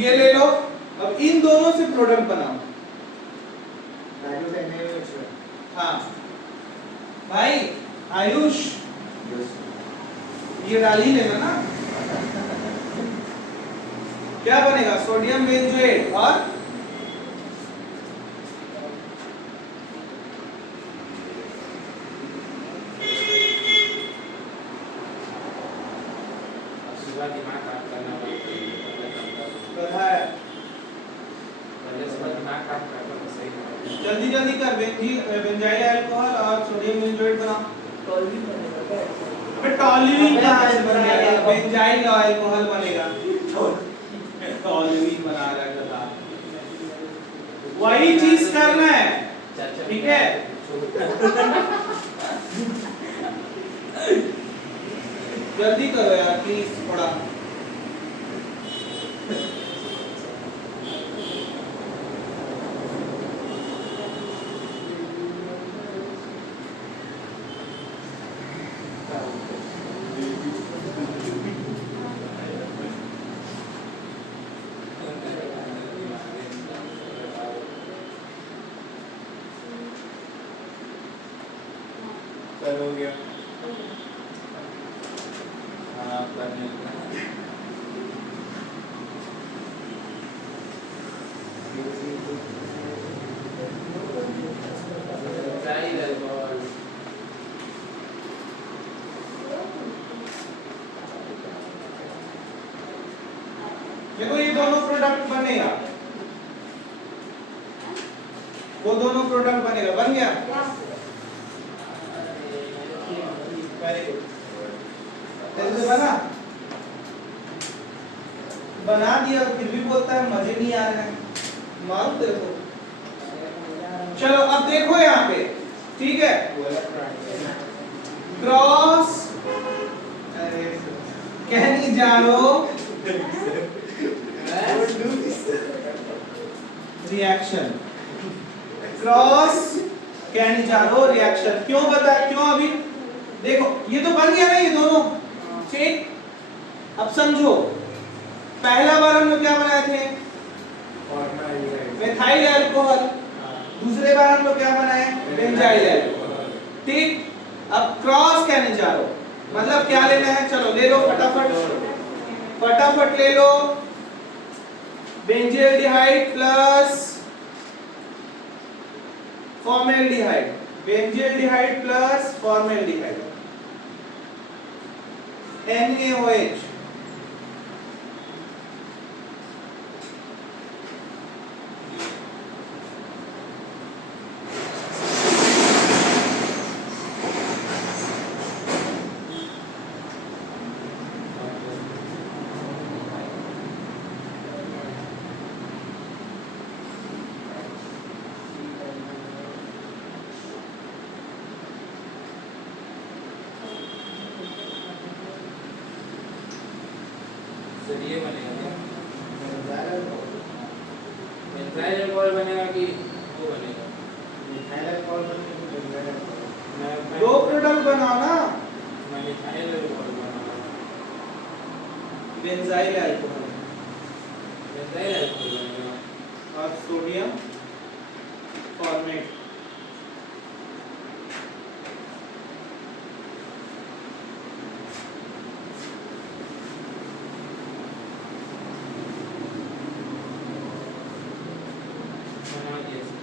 ये ले लो, अब इन दोनों से प्रोडक्ट बनाओ। हाँ भाई आयुष, ये डाल ही लेना ना। क्या बनेगा, सोडियम बेंजोएट और दिमाग काम करना गधा है। दिमाग काम करना तो सही है। जल्दी जल्दी कर, बेंजाइल अल्कोहल और सोडियम बेंजोएट बनाओ। अबे टॉल्यूइन कहाँ से बन गया, बेंजाइल अल्कोहल बनेगा, टॉल्यूइन बना रहा है गधा। वही चीज करना है, ठीक है। जल्दी करो यार प्लीज थोड़ा। चलो हो गया। हाँ करने देखो ये दोनों प्रोडक्ट बनेगा, वो दोनों प्रोडक्ट बनेगा, बन गया। वेरी गुड, जल्दी बना, बना दिया फिर भी बोलता है मजे नहीं आ रहे हैं, मालूम तेरे को। चलो अब देखो यहाँ पे, ठीक है, cross Cannizzaro reaction, cross Cannizzaro reaction. क्यों बता, क्यों? अभी देखो ये तो बन गया ना ये दोनों, ठीक। अब समझो, पहला बार हम लोग क्या बनाए थे? Methyl alcohol. दूसरे बार हम लोग क्या बनाए? बेंजाइल अल्कोहल, ठीक। अब क्रॉस कैनिजारो मतलब क्या लेना है? चलो ले लो फटाफट ले लो। Benzaldehyde plus formaldehyde, benzaldehyde plus formaldehyde, NaOH। Sir ये बनेगा क्या? मिथाइल अल्कोहल बनेगा कि वो बनेगा? दो प्रोडक्ट बनाओ ना, मैं मिथाइल अल्कोहल बनाऊंगा। बेंजाइल अल्कोहल मिथाइल अल्कोहल बनेगा और सोडियम फॉर्मेट। बना दिया सर।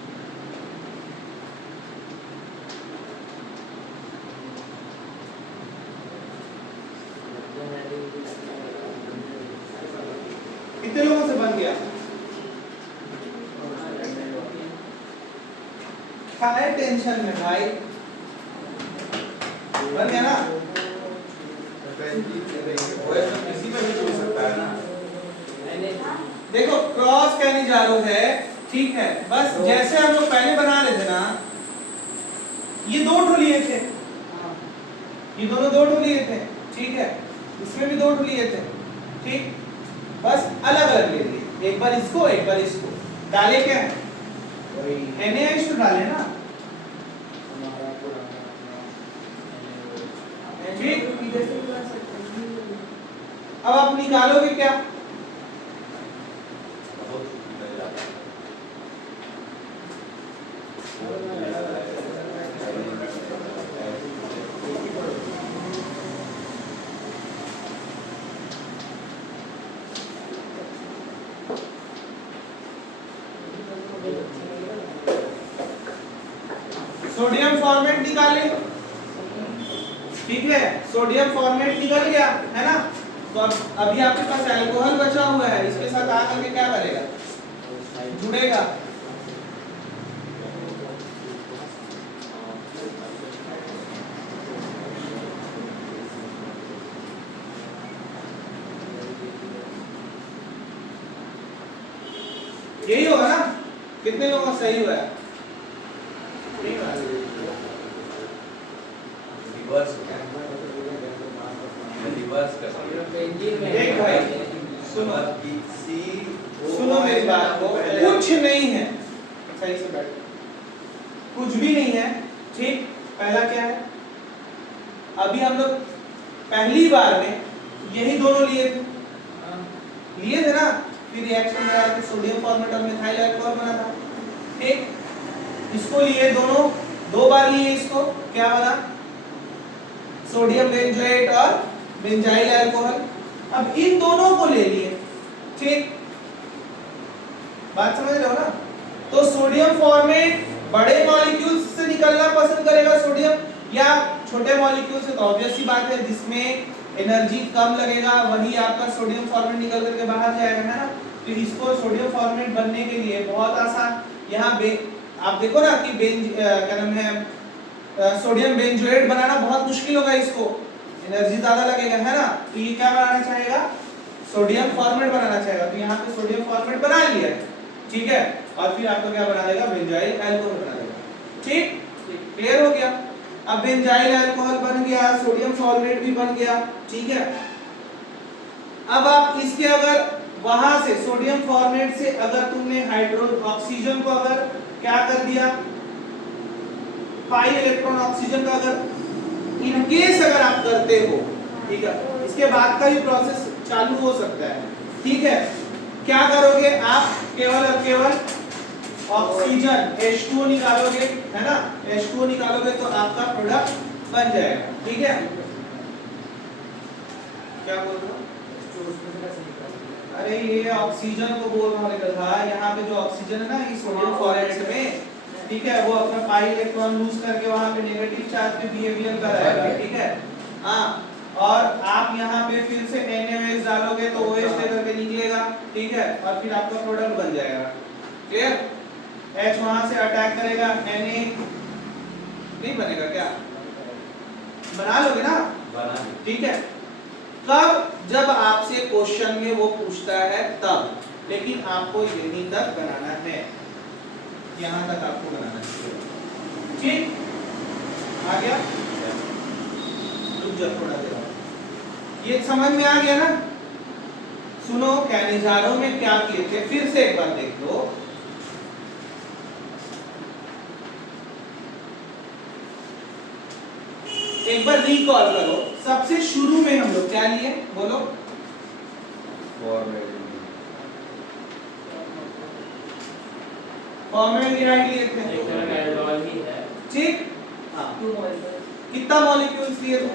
कितने लोगों से बन गया? काय टेंशन में भाई, बन गया ना? OH तो किसी में भी जुड़ सकता है ना। देखो क्रॉस कैनिजारो है, ठीक है। बस जैसे हम लोग पहले बना रहे थे ना, ये दो ठो लिए थे, ये दोनों दो ठो लिए थे, ठीक है। इसमें भी दो ठो लिए थे, ठीक। बस अलग अलग ले लिए, एक बार इसको एक बार इसको। डाले क्या है? NaOH तो डाले ना, ठीक। अब आप निकालोगे क्या? सोडियम फॉर्मेट निकाले, ठीक है। सोडियम फॉर्मेट निकल गया है ना। तो अब अभी आपके पास अल्कोहल बचा हुआ है, इसके साथ आकर के क्या करेगा? जुड़ेगा। यही होगा ना? कितने लोगों का सही हुआ है? रिवर्स कर सकते हैं। देख भाई, सुनो सुनो मेरी बात को, कुछ नहीं है, सही से बैठ, कुछ भी नहीं है, ठीक। पहला क्या है? अभी हम लोग पहली बार में यही दोनों लिए थे ना, फिर रिएक्शन में आके सोडियम फॉर्मेट और मिथाइल अल्कोहल बना था, ठीक। इसको लिए दोनों, दो बार लिए इसको, क्या बना? सोडियम बेंजोएट और बेंजाइल अल्कोहल। अब इन दोनों को ले लिए, ठीक। बात समझ रहे हो ना? तो सोडियम फॉर्मेट बड़े मॉलिक्यूल्स से निकलना पसंद करेगा सोडियम, या छोटे मॉलिक्यूल से? तो ऑब्वियस सी बात है, जिसमें एनर्जी कम लगेगा वही आपका सोडियम फॉर्मेट निकल करके बाहर जाएगा, है ना। तो इसको सोडियम फॉर्मेट बनने के लिए बहुत आसान, यहाँ आप देखो ना कि क्या नाम है, सोडियम बेंजोएट बनाना बहुत मुश्किल होगा, इसको एनर्जी ज्यादा लगेगा, है ना। तो ये क्या बनाना चाहेगा? सोडियम फॉर्मेट बनाना चाहेगा। तो यहाँ पे सोडियम फॉर्मेट बना लिया, ठीक है। और फिर आपको क्या बना देगा? बेंजाइल अल्कोहल बना देगा, ठीक। क्लियर हो गया? अब बेंजाइल अल्कोहल बन गया, सोडियम फॉर्मेट भी बन गया, ठीक है। अब आप इसके अगर वहां से सोडियम फॉर्मेट से अगर तुमने ऑक्सीजन को अगर क्या कर दिया, पाई इलेक्ट्रॉन ऑक्सीजन का अगर इन केस अगर आप करते हो, ठीक है, इसके बाद का भी प्रोसेस चालू हो सकता है, ठीक है। क्या करोगे आप, केवल और केवल ऑक्सीजन H2O निकालोगे, है ना, H2O निकालोगे तो आपका प्रोडक्ट बन जाएगा, ठीक है। क्या बोल रहे हो? अरे ये ऑक्सीजन को बोल रहा हूँ था, यहाँ पे जो ऑक्सीजन है ना ये सोडियम फॉस्फेट में, ठीक है, वो अपना पाई इलेक्ट्रॉन लूज करके वहाँ पे नेगेटिव चार्ज पे बिहेवियर कराएगा, ठीक है। हाँ, और आप यहाँ पे फिर से NaOH डालोगे तो OH लेकर के निकलेगा, ठीक है, और फिर आपका प्रोडक्ट बन जाएगा, क्लियर। H वहाँ से अटैक करेगा, Na नहीं बनेगा क्या, बना लोगे ना, ठीक है। कब, जब आपसे क्वेश्चन में वो पूछता है तब, लेकिन आपको यहीं तक बनाना है, यहाँ तक आपको बनाना है, ठीक, आ गया। रुक जा थोड़ा देर, ये समझ में आ गया ना। सुनो, कैनिजारो में क्या किए थे फिर से एक बार देख लो। एक बार रिकॉल करो, सबसे शुरू में हम लोग क्या लिए, बोलो। फॉर्मेल्डिहाइड लिए थे, एक तरह का एल्कोहल ही है, ठीक। हाँ, कितना मॉलिक्यूल्स लिए थे,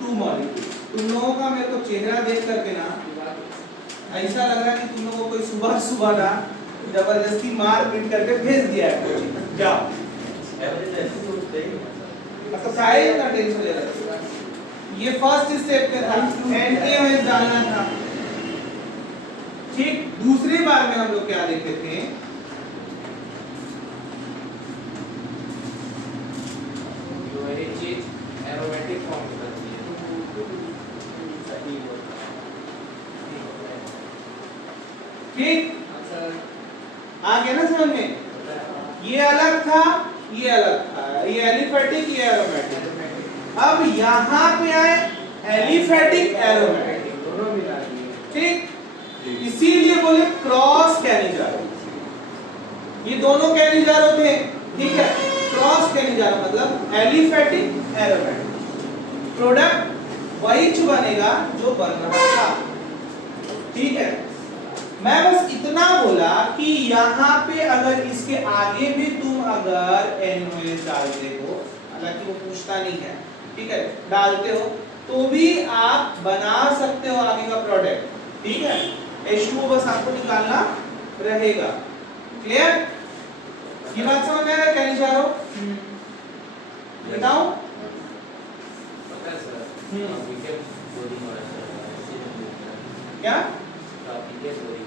2 मॉलिक्यूल। तुम लोगों का मेरे को चेहरा देख करके ना ऐसा लग रहा है कि तुम लोगों को कोई सुबह सुबह ना जबरदस्ती मार पीट करके भेज दिया है कोचिंग, जाओ। मतलब सारे का टेंशन ले रहा है। ये फर्स्ट स्टेप पे था, NaOH डालना था, ठीक। दूसरी बार में हम लोग क्या देखे थे, जो है चीज एरोमेटिक फॉर्म में बनती है, ठीक। आ गया ना समझ में, ये अलग था, ये अलग था, ये एलिफेटिक, ये एरोमेटिक। अब यहाँ पे आए एलिफेटिक एरोमेटिक दोनों मिला दिए, ठीक, इसीलिए बोले क्रॉस कैनिजारो। ये दोनों कैनिजारो थे, ठीक है। क्रॉस कैनिजारो मतलब एलिफेटिक एरोमेटिक, प्रोडक्ट वही बनेगा जो बन रहा था, ठीक है। मैं बस इतना बोला कि यहाँ पे अगर इसके आगे भी तुम अगर NaOH डालते हो, हालांकि वो पूछता नहीं है, ठीक है, डालते हो तो भी आप बना सकते हो आगे का प्रोडक्ट, ठीक है। H2O बस आपको निकालना रहेगा, क्लियर। ये बात समझ में आ रहा है, क्या चाह रहे हो बताओ। पता है सर, विकेट बोरिंग हो रहा है, क्या विकेट बोरिंग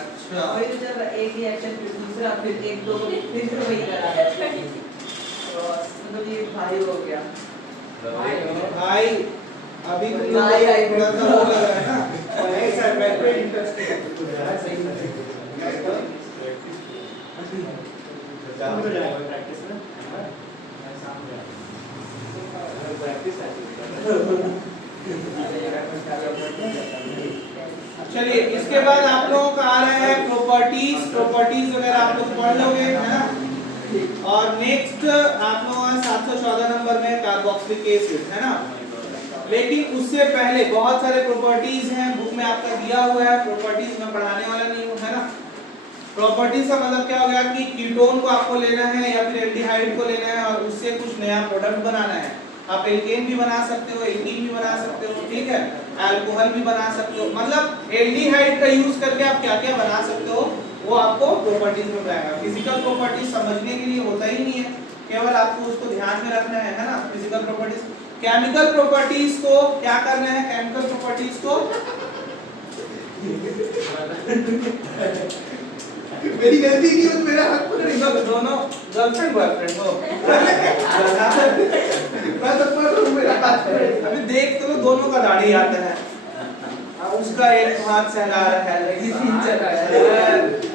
अच्छा, वही तो चल रहा है, एक रिएक्शन फिर दूसरा, फिर एक दो, फिर वही करा है, मतलब ये भारी हो गया भाई अभी तुम लोग भाई आई थोड़ा सा वो लग रहा है ना, नहीं सर मैं पे इंटरेस्टिंग है, सही प्रैक्टिस में चलिए इसके बाद आप लोगों का आ रहा है प्रॉपर्टीज वगैरह आप लोग पढ़ लोगे, है ना। और नेक्स्ट आप लोगों का 714 नंबर में कार्बोक्सिलिक एसिड, है ना। लेकिन उससे पहले बहुत सारे प्रॉपर्टीज हैं, बुक में आपका दिया हुआ है, प्रॉपर्टीज में पढ़ाने वाला नहीं हूं, है ना। प्रॉपर्टीज का मतलब क्या हो गया कि कीटोन को आपको लेना है या फिर एल्डिहाइड को लेना है और उससे कुछ नया प्रोडक्ट बनाना है। आप एल्केन भी बना सकते हो, एल्कीन भी बना सकते हो, ठीक है, अल्कोहल भी बना सकते हो, मतलब एल्डिहाइड का यूज करके आप क्या-क्या बना सकते हो वो आपको प्रॉपर्टीज में बताएगा। फिजिकल प्रॉपर्टीज समझने के लिए होता ही नहीं है, केवल आपको उसको ध्यान में रखना है ना। फिजिकल प्रॉपर्टीज, केमिकल प्रॉपर्टीज को क्या करना है, केमिकल प्रॉपर्टीज को मेरी गलती नहीं है, मेरा हाथ पकड़ लो, दोनों गर्लफ्रेंड बॉयफ्रेंड हो मैं तो पकड़ लूं, मेरा हाथ पकड़। अभी देख तो दोनों का दाढ़ी आता है, उसका एक हाथ सहला रहा है, लेकिन चल रहा है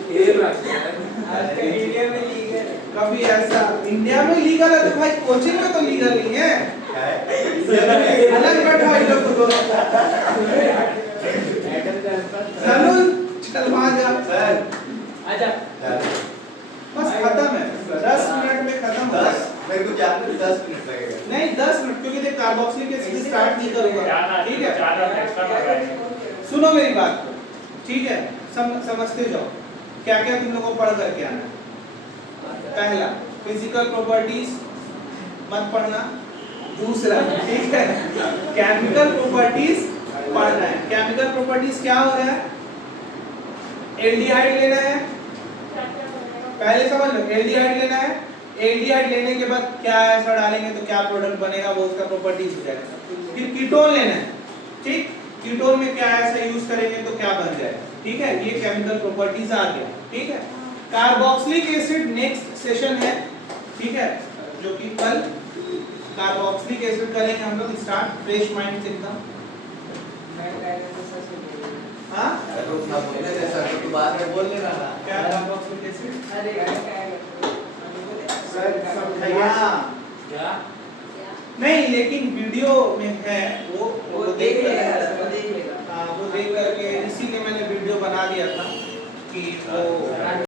खेल रहा है, वीडियो में ली गई कभी ऐसा इंडिया में लीगल है तो भाई कोचिंग में तो लीगल नहीं है। अलग बैठा है लोग तो चलो चल वहां जा आजा बस खत्म है 10 मिनट में खत्म हो जाएगा। मेरे को जानने में 10 मिनट लगेगा। नहीं 10 मिनट क्योंकि देख कार्बोक्सिलिक एसिड स्टार्ट नहीं करूंगा ठीक है। सुनो मेरी बात को ठीक है समझते जाओ क्या क्या तुम लोगों को पढ़ करके आना है। पहला फिजिकल प्रॉपर्टीज मत पढ़ना। दूसरा ठीक है केमिकल प्रॉपर्टीज पढ़ना है। केमिकल प्रॉपर्टीज क्या हो रहा है एल्डिहाइड लेना है पहले समझ लो एल्डिहाइड लेना है। एल्डिहाइड लेने के बाद क्या ऐसा डालेंगे तो क्या प्रोडक्ट बनेगा वो उसका प्रॉपर्टीज हो जाएगा। फिर कीटोन लेना है ठीक कीटोन में क्या ऐसा यूज करेंगे तो क्या बन जाएगा ठीक है। ये केमिकल प्रॉपर्टीज आ गया ठीक है। कार्बोक्सिलिक एसिड नेक्स्ट सेशन है ठीक है जो कि कल कार्बोक्सिलिक एसिड करेंगे हम लोग स्टार्ट फ्रेश माइंड से एकदम। मैं गाइडेंस से हां तो ना बोलने दे सर तो बाद में बोल लेना ना। क्या कार्बोक्सिलिक एसिड अरे सर समझाइए क्या नहीं लेकिन वीडियो में है वो देख लेगा वो देख लेगा। हाँ वो देख करके इसीलिए मैंने वीडियो बना दिया था कि वो